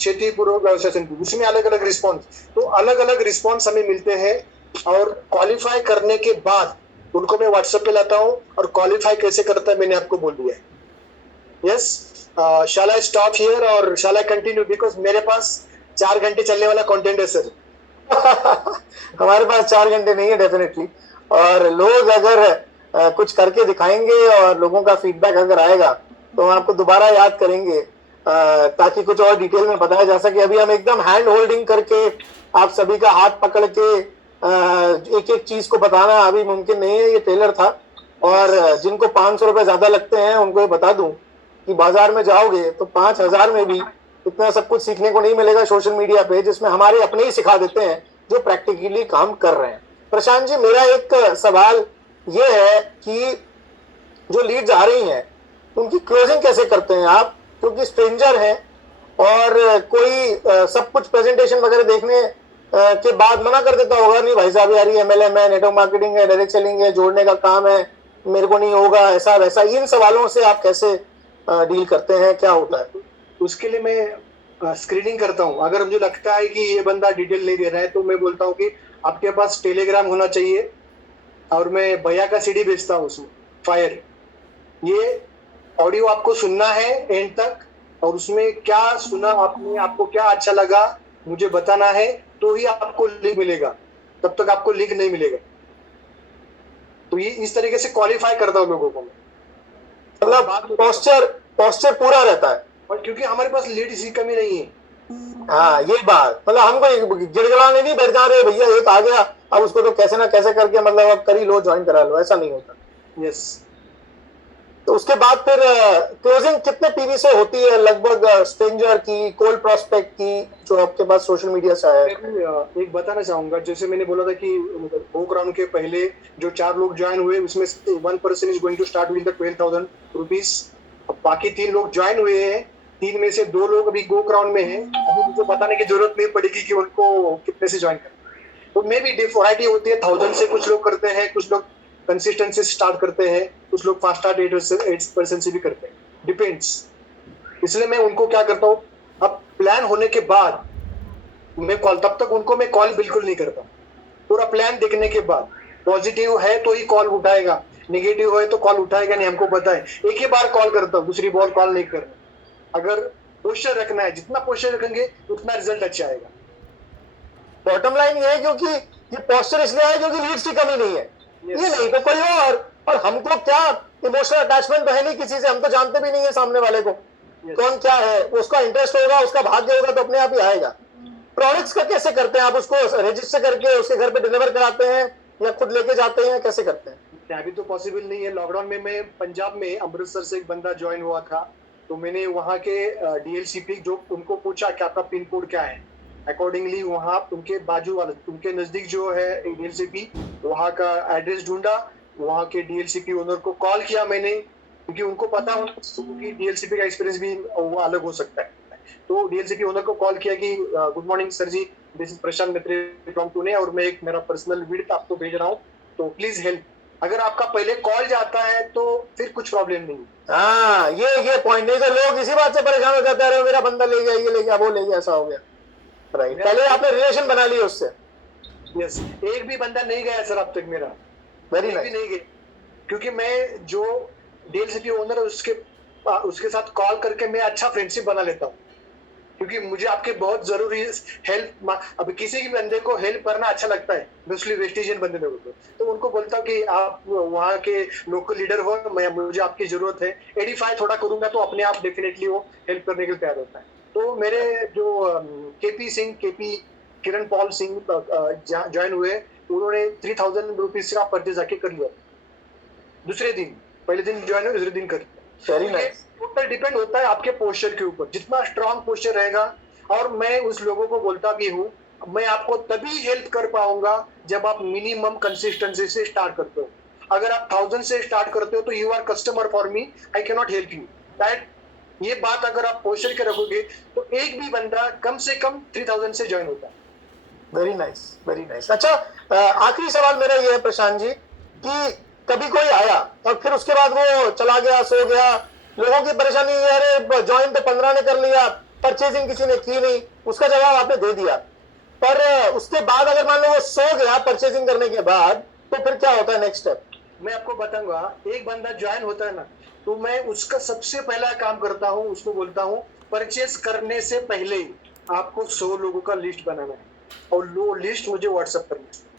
खेती पूर्वक व्यवसाय संकुल, उसमें अलग अलग रिस्पॉन्स। तो अलग अलग रिस्पॉन्स हमें मिलते हैं, और क्वालिफाई करने के बाद उनको मैं व्हाट्सएप पे लाता हूँ, और क्वालिफाई कैसे करता है मैंने आपको बोल दिया है। Yes, shall I stop here or shall I continue, because मेरे पास 4 घंटे चलने वाला कंटेंट है सर। हमारे पास 4 घंटे नहीं है डेफिनेटली, और लोग अगर कुछ करके दिखाएंगे और लोगों का फीडबैक अगर आएगा तो हम आपको दोबारा याद करेंगे, ताकि कुछ और डिटेल में बताया जा सके। अभी हम एकदम हैंड होल्डिंग करके आप सभी का हाथ पकड़ के एक एक चीज को बताना अभी मुमकिन नहीं है, ये ट्रेलर था। और जिनको 500 रुपए ज्यादा लगते हैं उनको ये बता दूं कि बाजार में जाओगे तो 5000 में भी इतना सब कुछ सीखने को नहीं मिलेगा सोशल मीडिया पे, जिसमें हमारे अपने ही सिखा देते हैं जो प्रैक्टिकली काम कर रहे हैं। प्रशांत जी, मेरा एक सवाल ये है कि जो लीड्स आ रही हैं उनकी क्लोजिंग कैसे करते हैं आप, क्योंकि स्ट्रेंजर हैं और कोई सब कुछ प्रेजेंटेशन वगैरह देखने के बाद मना कर देता होगा, नहीं भाई साहब यार ये MLM है, नेटवर्क मार्केटिंग है, डायरेक्ट सेलिंग है, जोड़ने का काम है, मेरे को नहीं होगा, ऐसा वैसा। इन सवालों से आप कैसे डील करते हैं, क्या होता है? उसके लिए मैं स्क्रीनिंग करता हूँ। अगर मुझे लगता है कि ये बंदा डिटेल नहीं दे रहा है तो मैं बोलता हूँ कि आपके पास टेलीग्राम होना चाहिए, और मैं भैया का CD भेजता हूँ उसमें, फायर। ये ऑडियो आपको सुनना है एंड तक, और उसमें क्या सुना आपने, आपको क्या अच्छा लगा मुझे बताना है, तो ही आपको लिंक मिलेगा, तब तक आपको लिंक नहीं मिलेगा। तो ये इस तरीके से क्वालिफाई करता हूँ लोगों को मैं। मतलब पोस्चर पूरा रहता है। और क्योंकि हमारे पास लीड की कमी नहीं है। हाँ ये बात, मतलब हमको गिड़गिड़ाने नहीं बैठ जा रहे भैया, एक आ गया अब उसको तो कैसे ना कैसे करके मतलब अब कर ही लो, ज्वाइन करा लो, ऐसा नहीं होता। यस। तो उसके बाद फिर क्लोजिंग कितने पीवी से होती है लगभग, स्ट्रेंजर की, कोल्ड प्रोस्पेक्ट की, जो आपके पास सोशल मीडिया से आया है? मैं एक बताना चाहूंगा, जैसे मैंने बोला था कि बुक राउंड के पहले जो 4 लोग ज्वाइन हुए उसमें 1% is going to start with the 12,000 rupees. बाकी 3 लोग ज्वाइन हुए हैं, 3 में से 2 लोग अभी गो क्राउंड में हैं। अभी मुझे बताने की जरूरत नहीं पड़ेगी कि उनको कितने से ज्वाइन करना। तो मे भी वैरायटी होती है, 1000 से कुछ लोग करते हैं, कुछ लोग कंसिस्टेंसी स्टार्ट करते हैं, कुछ लोग फास्ट स्टार्ट 8% से भी करते हैं, डिपेंड्स। इसलिए मैं उनको क्या करता हूँ, अब प्लान होने के बाद मैं कॉल, तब तक उनको मैं कॉल बिल्कुल नहीं करता। पूरा प्लान देखने के बाद पॉजिटिव है तो ही कॉल उठाएगा, नेगेटिव है तो कॉल उठाएगा नहीं, हमको पता है। एक ही बार कॉल करता हूँ, दूसरी बार कॉल नहीं करना। अगर पोस्चर रखना है, जितना पोस्चर रखेंगे उतना रिजल्ट अच्छा आएगा। बॉटम लाइन ये है, क्योंकि ये पोस्चर इसलिए है क्योंकि लीड्स की कमी नहीं है। ये नहीं तो कोई और हमको क्या इमोशनल अटैचमेंट तो है नहीं किसी से, हम तो जानते भी नहीं है सामने वाले को कौन क्या है। उसका इंटरेस्ट होगा, उसका भाग्य होगा तो अपने आप ही आएगा। प्रोडक्ट्स का कैसे करते हैं आप? उसको रजिस्टर करके उसके घर पे डिलीवर कराते हैं या खुद लेके जाते हैं, कैसे करते हैं? अभी तो पॉसिबल नहीं है। लॉकडाउन में मैं पंजाब में अमृतसर से एक बंदा ज्वाइन हुआ था, तो मैंने वहाँ के डीएलसीपी जो उनको पूछा कि आपका पिन कोड क्या है, अकॉर्डिंगली वहाँ उनके बाजू वाले, उनके नजदीक जो है डीएलसीपी, वहाँ का एड्रेस ढूंढा, वहाँ के डीएलसीपी ओनर को कॉल किया मैंने, क्योंकि उनको पता हो कि डीएलसीपी का एक्सपीरियंस भी वो अलग हो सकता है। तो डीएलसीपी ओनर को कॉल किया कि good morning sir ji, this is Prashant Mitre from Pune, और मैं एक मेरा पर्सनल वीडियो आपको भेज रहा हूँ, तो प्लीज हेल्प। अगर आपका पहले कॉल जाता है तो फिर कुछ प्रॉब्लम नहीं। हाँ ये पॉइंट नहीं, तो लोग इसी बात से परेशान हो जाते हैं, मेरा बंदा ले गया, ये ले गया, वो ले गया, ऐसा हो गया। राइट, पहले आपने रिलेशन बना लिया उससे। यस, एक भी बंदा नहीं गया सर अब तक मेरा, वेरी नाइस। नहीं गया, क्योंकि मैं जो डीएलसीपी ओनर है उसके साथ कॉल करके मैं अच्छा फ्रेंडशिप बना लेता हूँ, क्योंकि मुझे आपके बहुत जरूरी हेल्प। अब किसी भी बंदे को हेल्प करना अच्छा लगता है, मोस्टली वेस्टिजियन बंदे लोगों को, तो उनको बोलता हूँ कि आप वहाँ के लोकल लीडर हो, मुझे आपकी जरूरत है, एडिफाई थोड़ा करूंगा तो अपने आप डेफिनेटली वो हेल्प करने के लिए तैयार होता है। तो मेरे जो केपी किरण पॉल सिंह ज्वाइन हुए, उन्होंने 3,000 रुपीज का परचेज आके कर लिया दूसरे दिन। पहले दिन ज्वाइन हुए, दूसरे दिन कर लिया। टोटल डिपेंड होता है आपके पोस्चर के ऊपर, जितना स्ट्रांग पोस्चर रहेगा। और मैं उस लोगों को बोलता भी हूँ, मैं आपको तभी हेल्प कर पाऊंगा जब आप मिनिमम कंसिस्टेंसी से स्टार्ट करते हो। अगर आप 1000 से स्टार्ट करते हो तो you are customer for me, I can not help you. That ये बात अगर आप पोस्चर के रखोगे तो एक भी बंदा कम से कम 3000 से ज्वाइन होता है। Very nice, very nice. अच्छा, आखिरी सवाल मेरा ये है प्रशांत जी, कि कभी कोई आया और फिर उसके बाद वो चला गया, सो गया, लोगों की परेशानी है, अरे ज्वाइन तो 15 ने कर लिया, परचेजिंग किसी ने की नहीं, उसका जवाब आपने दे दिया। पर उसके बाद अगर मान लो वो सो गया परचेजिंग करने के बाद, तो फिर क्या होता है नेक्स्ट स्टेप? मैं आपको बताऊंगा। एक बंदा ज्वाइन होता है ना, तो मैं उसका सबसे पहला काम करता हूँ, उसको बोलता हूँ परचेज करने से पहले आपको 100 लोगों का लिस्ट बनाना है, और वो लिस्ट मुझे व्हाट्सएप करना है,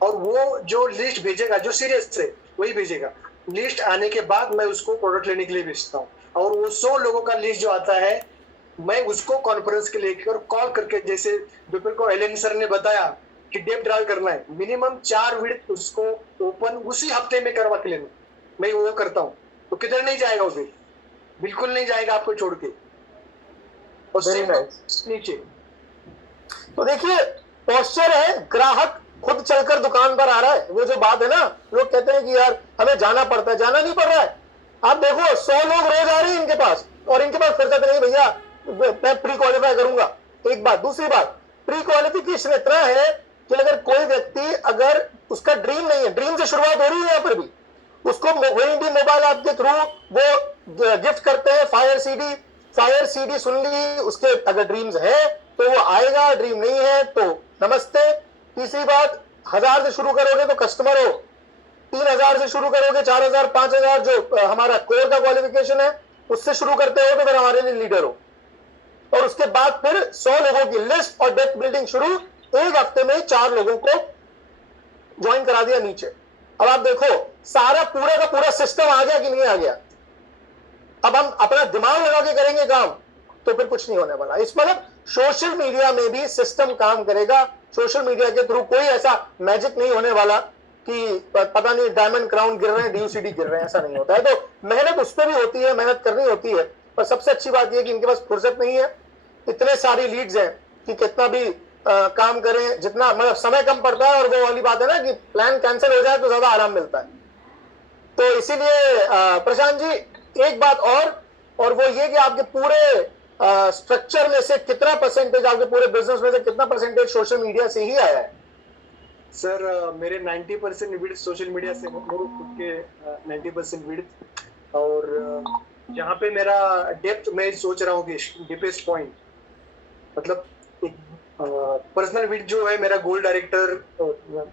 और वो जो लिस्ट भेजेगा, जो सीरियस है वही भेजेगा। लिस्ट आने के बाद मैं उसको प्रोडक्ट लेने के लिए भेजता हूँ, और वो 100 लोगों का लिस्ट जो आता है, मैं उसको कॉन्फ्रेंस के लेकर कॉल करके, जैसे दोपहर को एलन सर ने बताया कि डेप ड्राइव करना है, मिनिमम 4 विड्थ उसको ओपन उसी हफ्ते में करवा के लेना, मैं वो करता हूँ। तो किधर नहीं जाएगा वो, बिल्कुल नहीं जाएगा आपको छोड़ के। और नीचे तो देखिए, पोस्चर है, ग्राहक खुद चलकर दुकान पर आ रहा है। वो जो बात है ना, लोग कहते हैं कि यार हमें जाना पड़ता है, जाना नहीं पड़ रहा है। आप देखो 100 लोग रोज आ रहे हैं इनके पास, और इनके पास फिर कहते नहीं भैया मैं प्री क्वालिफाई करूंगा। एक बात, दूसरी बात, प्री क्वालिफिकेशन इतना है कि अगर कोई व्यक्ति, अगर उसका ड्रीम नहीं है, ड्रीम से शुरुआत हो रही है यहाँ पर भी, उसको वही भी मोबाइल ऐप के थ्रू वो गिफ्ट करते हैं फायर सीडी सुन ली, उसके अगर ड्रीम्स है तो वो आएगा, ड्रीम नहीं है तो नमस्ते। तीसरी बात, 1000 से शुरू करोगे तो कस्टमर हो, 3,000 से शुरू करोगे, 4,000, 5,000 जो हमारा कोर का क्वालिफिकेशन है उससे शुरू करते हो तो फिर हमारे लिए लीडर हो। और उसके बाद फिर 100 लोगों की लिस्ट और डेप्थ बिल्डिंग शुरू, एक हफ्ते में 4 लोगों को ज्वाइन करा दिया नीचे। अब आप देखो सारा पूरा का पूरा सिस्टम आ गया कि नहीं आ गया। अब हम अपना दिमाग लगा के करेंगे काम तो फिर कुछ नहीं होने वाला। इस मतलब सोशल मीडिया में भी सिस्टम काम करेगा। सोशल मीडिया के थ्रू कोई ऐसा मैजिक नहीं होने वाला कि पता नहीं डायमंड क्राउन गिर रहे हैं, डीयूसीडी गिर रहे हैं, ऐसा नहीं होता है। तो मेहनत उस पर भी होती है, मेहनत करनी होती है, पर सबसे अच्छी बात यह कि इनके पास फुर्सत नहीं है। इतने सारी लीड्स हैं कि कितना भी काम करें, जितना मतलब समय कम पड़ता है। और वो वाली बात है ना कि प्लान कैंसिल हो जाए तो ज्यादा आराम मिलता है। तो इसीलिए प्रशांत जी एक बात और वो ये कि आपके पूरे स्ट्रक्चर में से कितना परसेंटेज, आपके पूरे बिजनेस में से कितना परसेंटेज सोशल मीडिया से ही आया है? सर मेरे 90% विड्थ सोशल मीडिया से, मेरे खुद के 90% विड्थ। और यहाँ पे मेरा डेप्थ मैं सोच रहा हूँ कि डीपेस्ट पॉइंट मतलब एक पर्सनल विड्थ जो है मेरा गोल्ड डायरेक्टर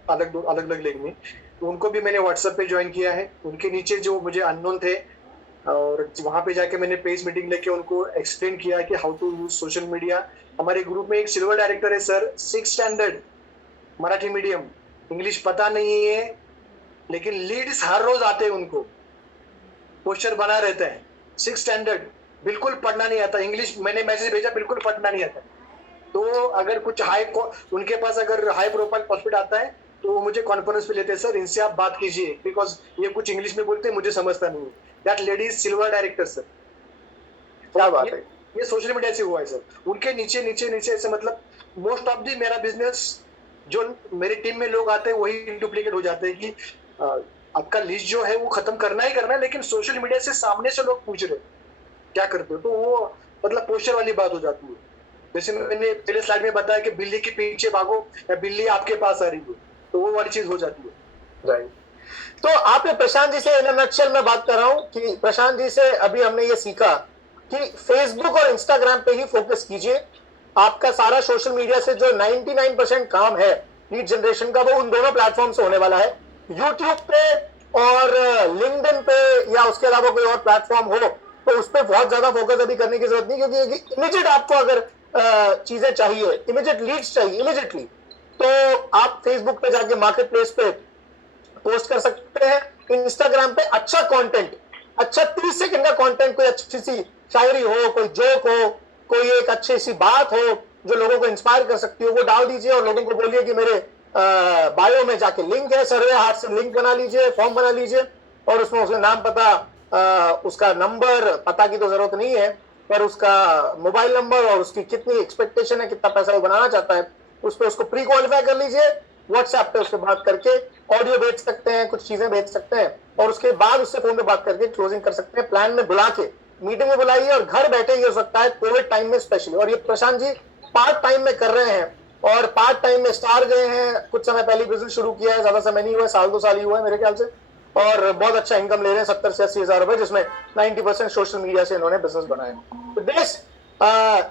अलग अलग लेग में, उनको भी मैंने व्हाट्सएप पे ज्वाइन किया है। उनके नीचे जो मुझे अननोन थे और वहां पे जाके मैंने पेज मीटिंग लेके उनको एक्सप्लेन किया कि how to use social media. हमारे ग्रुप में एक सिल्वर डायरेक्टर है sir, 6 standard Marathi medium, English पता नहीं है लेकिन लीड्स हर रोज आते हैं, उनको पोस्टर बना रहता है। 6 स्टैंडर्ड, बिल्कुल पढ़ना नहीं आता इंग्लिश, मैंने मैसेज भेजा बिल्कुल पढ़ना नहीं आता। तो अगर कुछ उनके पास अगर हाई प्रोफाइल प्रॉस्पेक्ट आता है तो वो मुझे कॉन्फ्रेंस पे लेते हैं, सर इनसे आप बात कीजिए बिकॉज ये कुछ इंग्लिश में बोलते हैं, मुझे समझता नहीं है। That lady is silver director sir. क्या बात है, ये सोशल मीडिया से हुआ है सर। उनके नीचे नीचे नीचे ऐसे मतलब मोस्ट ऑफ दी मेरा बिजनेस जो मेरी टीम में लोग आते हैं वही डुप्लीकेट हो जाते हैं कि आपका लिस्ट जो है वो खत्म करना ही करना है, लेकिन सोशल मीडिया से सामने से लोग पूछ रहे क्या करते हो, तो वो मतलब पोस्टर वाली बात हो जाती है। जैसे मैंने पहले स्लाइड में बताया कि बिल्ली के पीछे भागो या बिल्ली आपके पास आ रही है, तो वो वाली चीज हो जाती है। राइट। तो आपने प्रशांत जी से इन नटशेल में बात कर रहा हूं कि प्रशांत जी से अभी हमने ये सीखा कि फेसबुक और इंस्टाग्राम पे ही फोकस कीजिए। आपका सारा सोशल मीडिया से जो 99% काम है लीड जनरेशन का, वो उन दोनों प्लेटफॉर्म से होने वाला है। यूट्यूब पे और लिंक्डइन पे या उसके अलावा कोई और प्लेटफॉर्म हो तो उस पर बहुत ज्यादा फोकस अभी करने की जरूरत नहीं, क्योंकि इमीडिएट आपको अगर चीजें चाहिए, इमीडिएट लीड्स चाहिए इमीडिएटली, तो आप फेसबुक पे जाके मार्केट प्लेस पे पोस्ट कर सकते हैं। इंस्टाग्राम पे अच्छा कंटेंट, अच्छा 30 सेकंड का कंटेंट, कोई अच्छी सी शायरी हो, कोई जोक हो, कोई एक अच्छी सी बात हो जो लोगों को इंस्पायर कर सकती हो, वो डाल दीजिए और लोगों को बोलिए कि मेरे बायो में जाके लिंक है, सर्वे हाथ से लिंक बना लीजिए, फॉर्म बना लीजिए और उसमें उसका नाम पता, उसका नंबर, पता की तो जरूरत नहीं है पर उसका मोबाइल नंबर और उसकी कितनी एक्सपेक्टेशन है, कितना पैसा वो बनाना चाहता है, उस पर उसको प्री क्वालिफाई कर लीजिए। व्हाट्सएप पे उससे बात करके ऑडियो भेज सकते हैं, कुछ चीजें भेज सकते हैं और उसके बाद उससे फोन पे बात करके क्लोजिंग कर सकते हैं। प्लान में बुला के मीटिंग में बुलाइए और घर बैठे ही हो सकता है कोविड टाइम में स्पेशली। और ये प्रशांत जी पार्ट टाइम में कर रहे हैं और पार्ट टाइम में स्टार गए हैं, कुछ समय पहले बिजनेस शुरू किया है, ज्यादा समय नहीं हुआ है, 1-2 साल ही हुआ है मेरे ख्याल से, और बहुत अच्छा इनकम ले रहे हैं 70 से 80 हजार रुपए, जिसमें 90% सोशल मीडिया से इन्होंने बिजनेस बनाया। तो दिस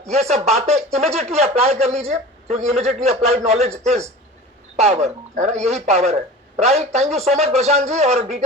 ये सब बातें इमीडिएटली अप्लाई कर लीजिए, क्योंकि immediately applied knowledge is power, है ना, यही पावर है। Right, thank you so much Prashant ji. और डिटेल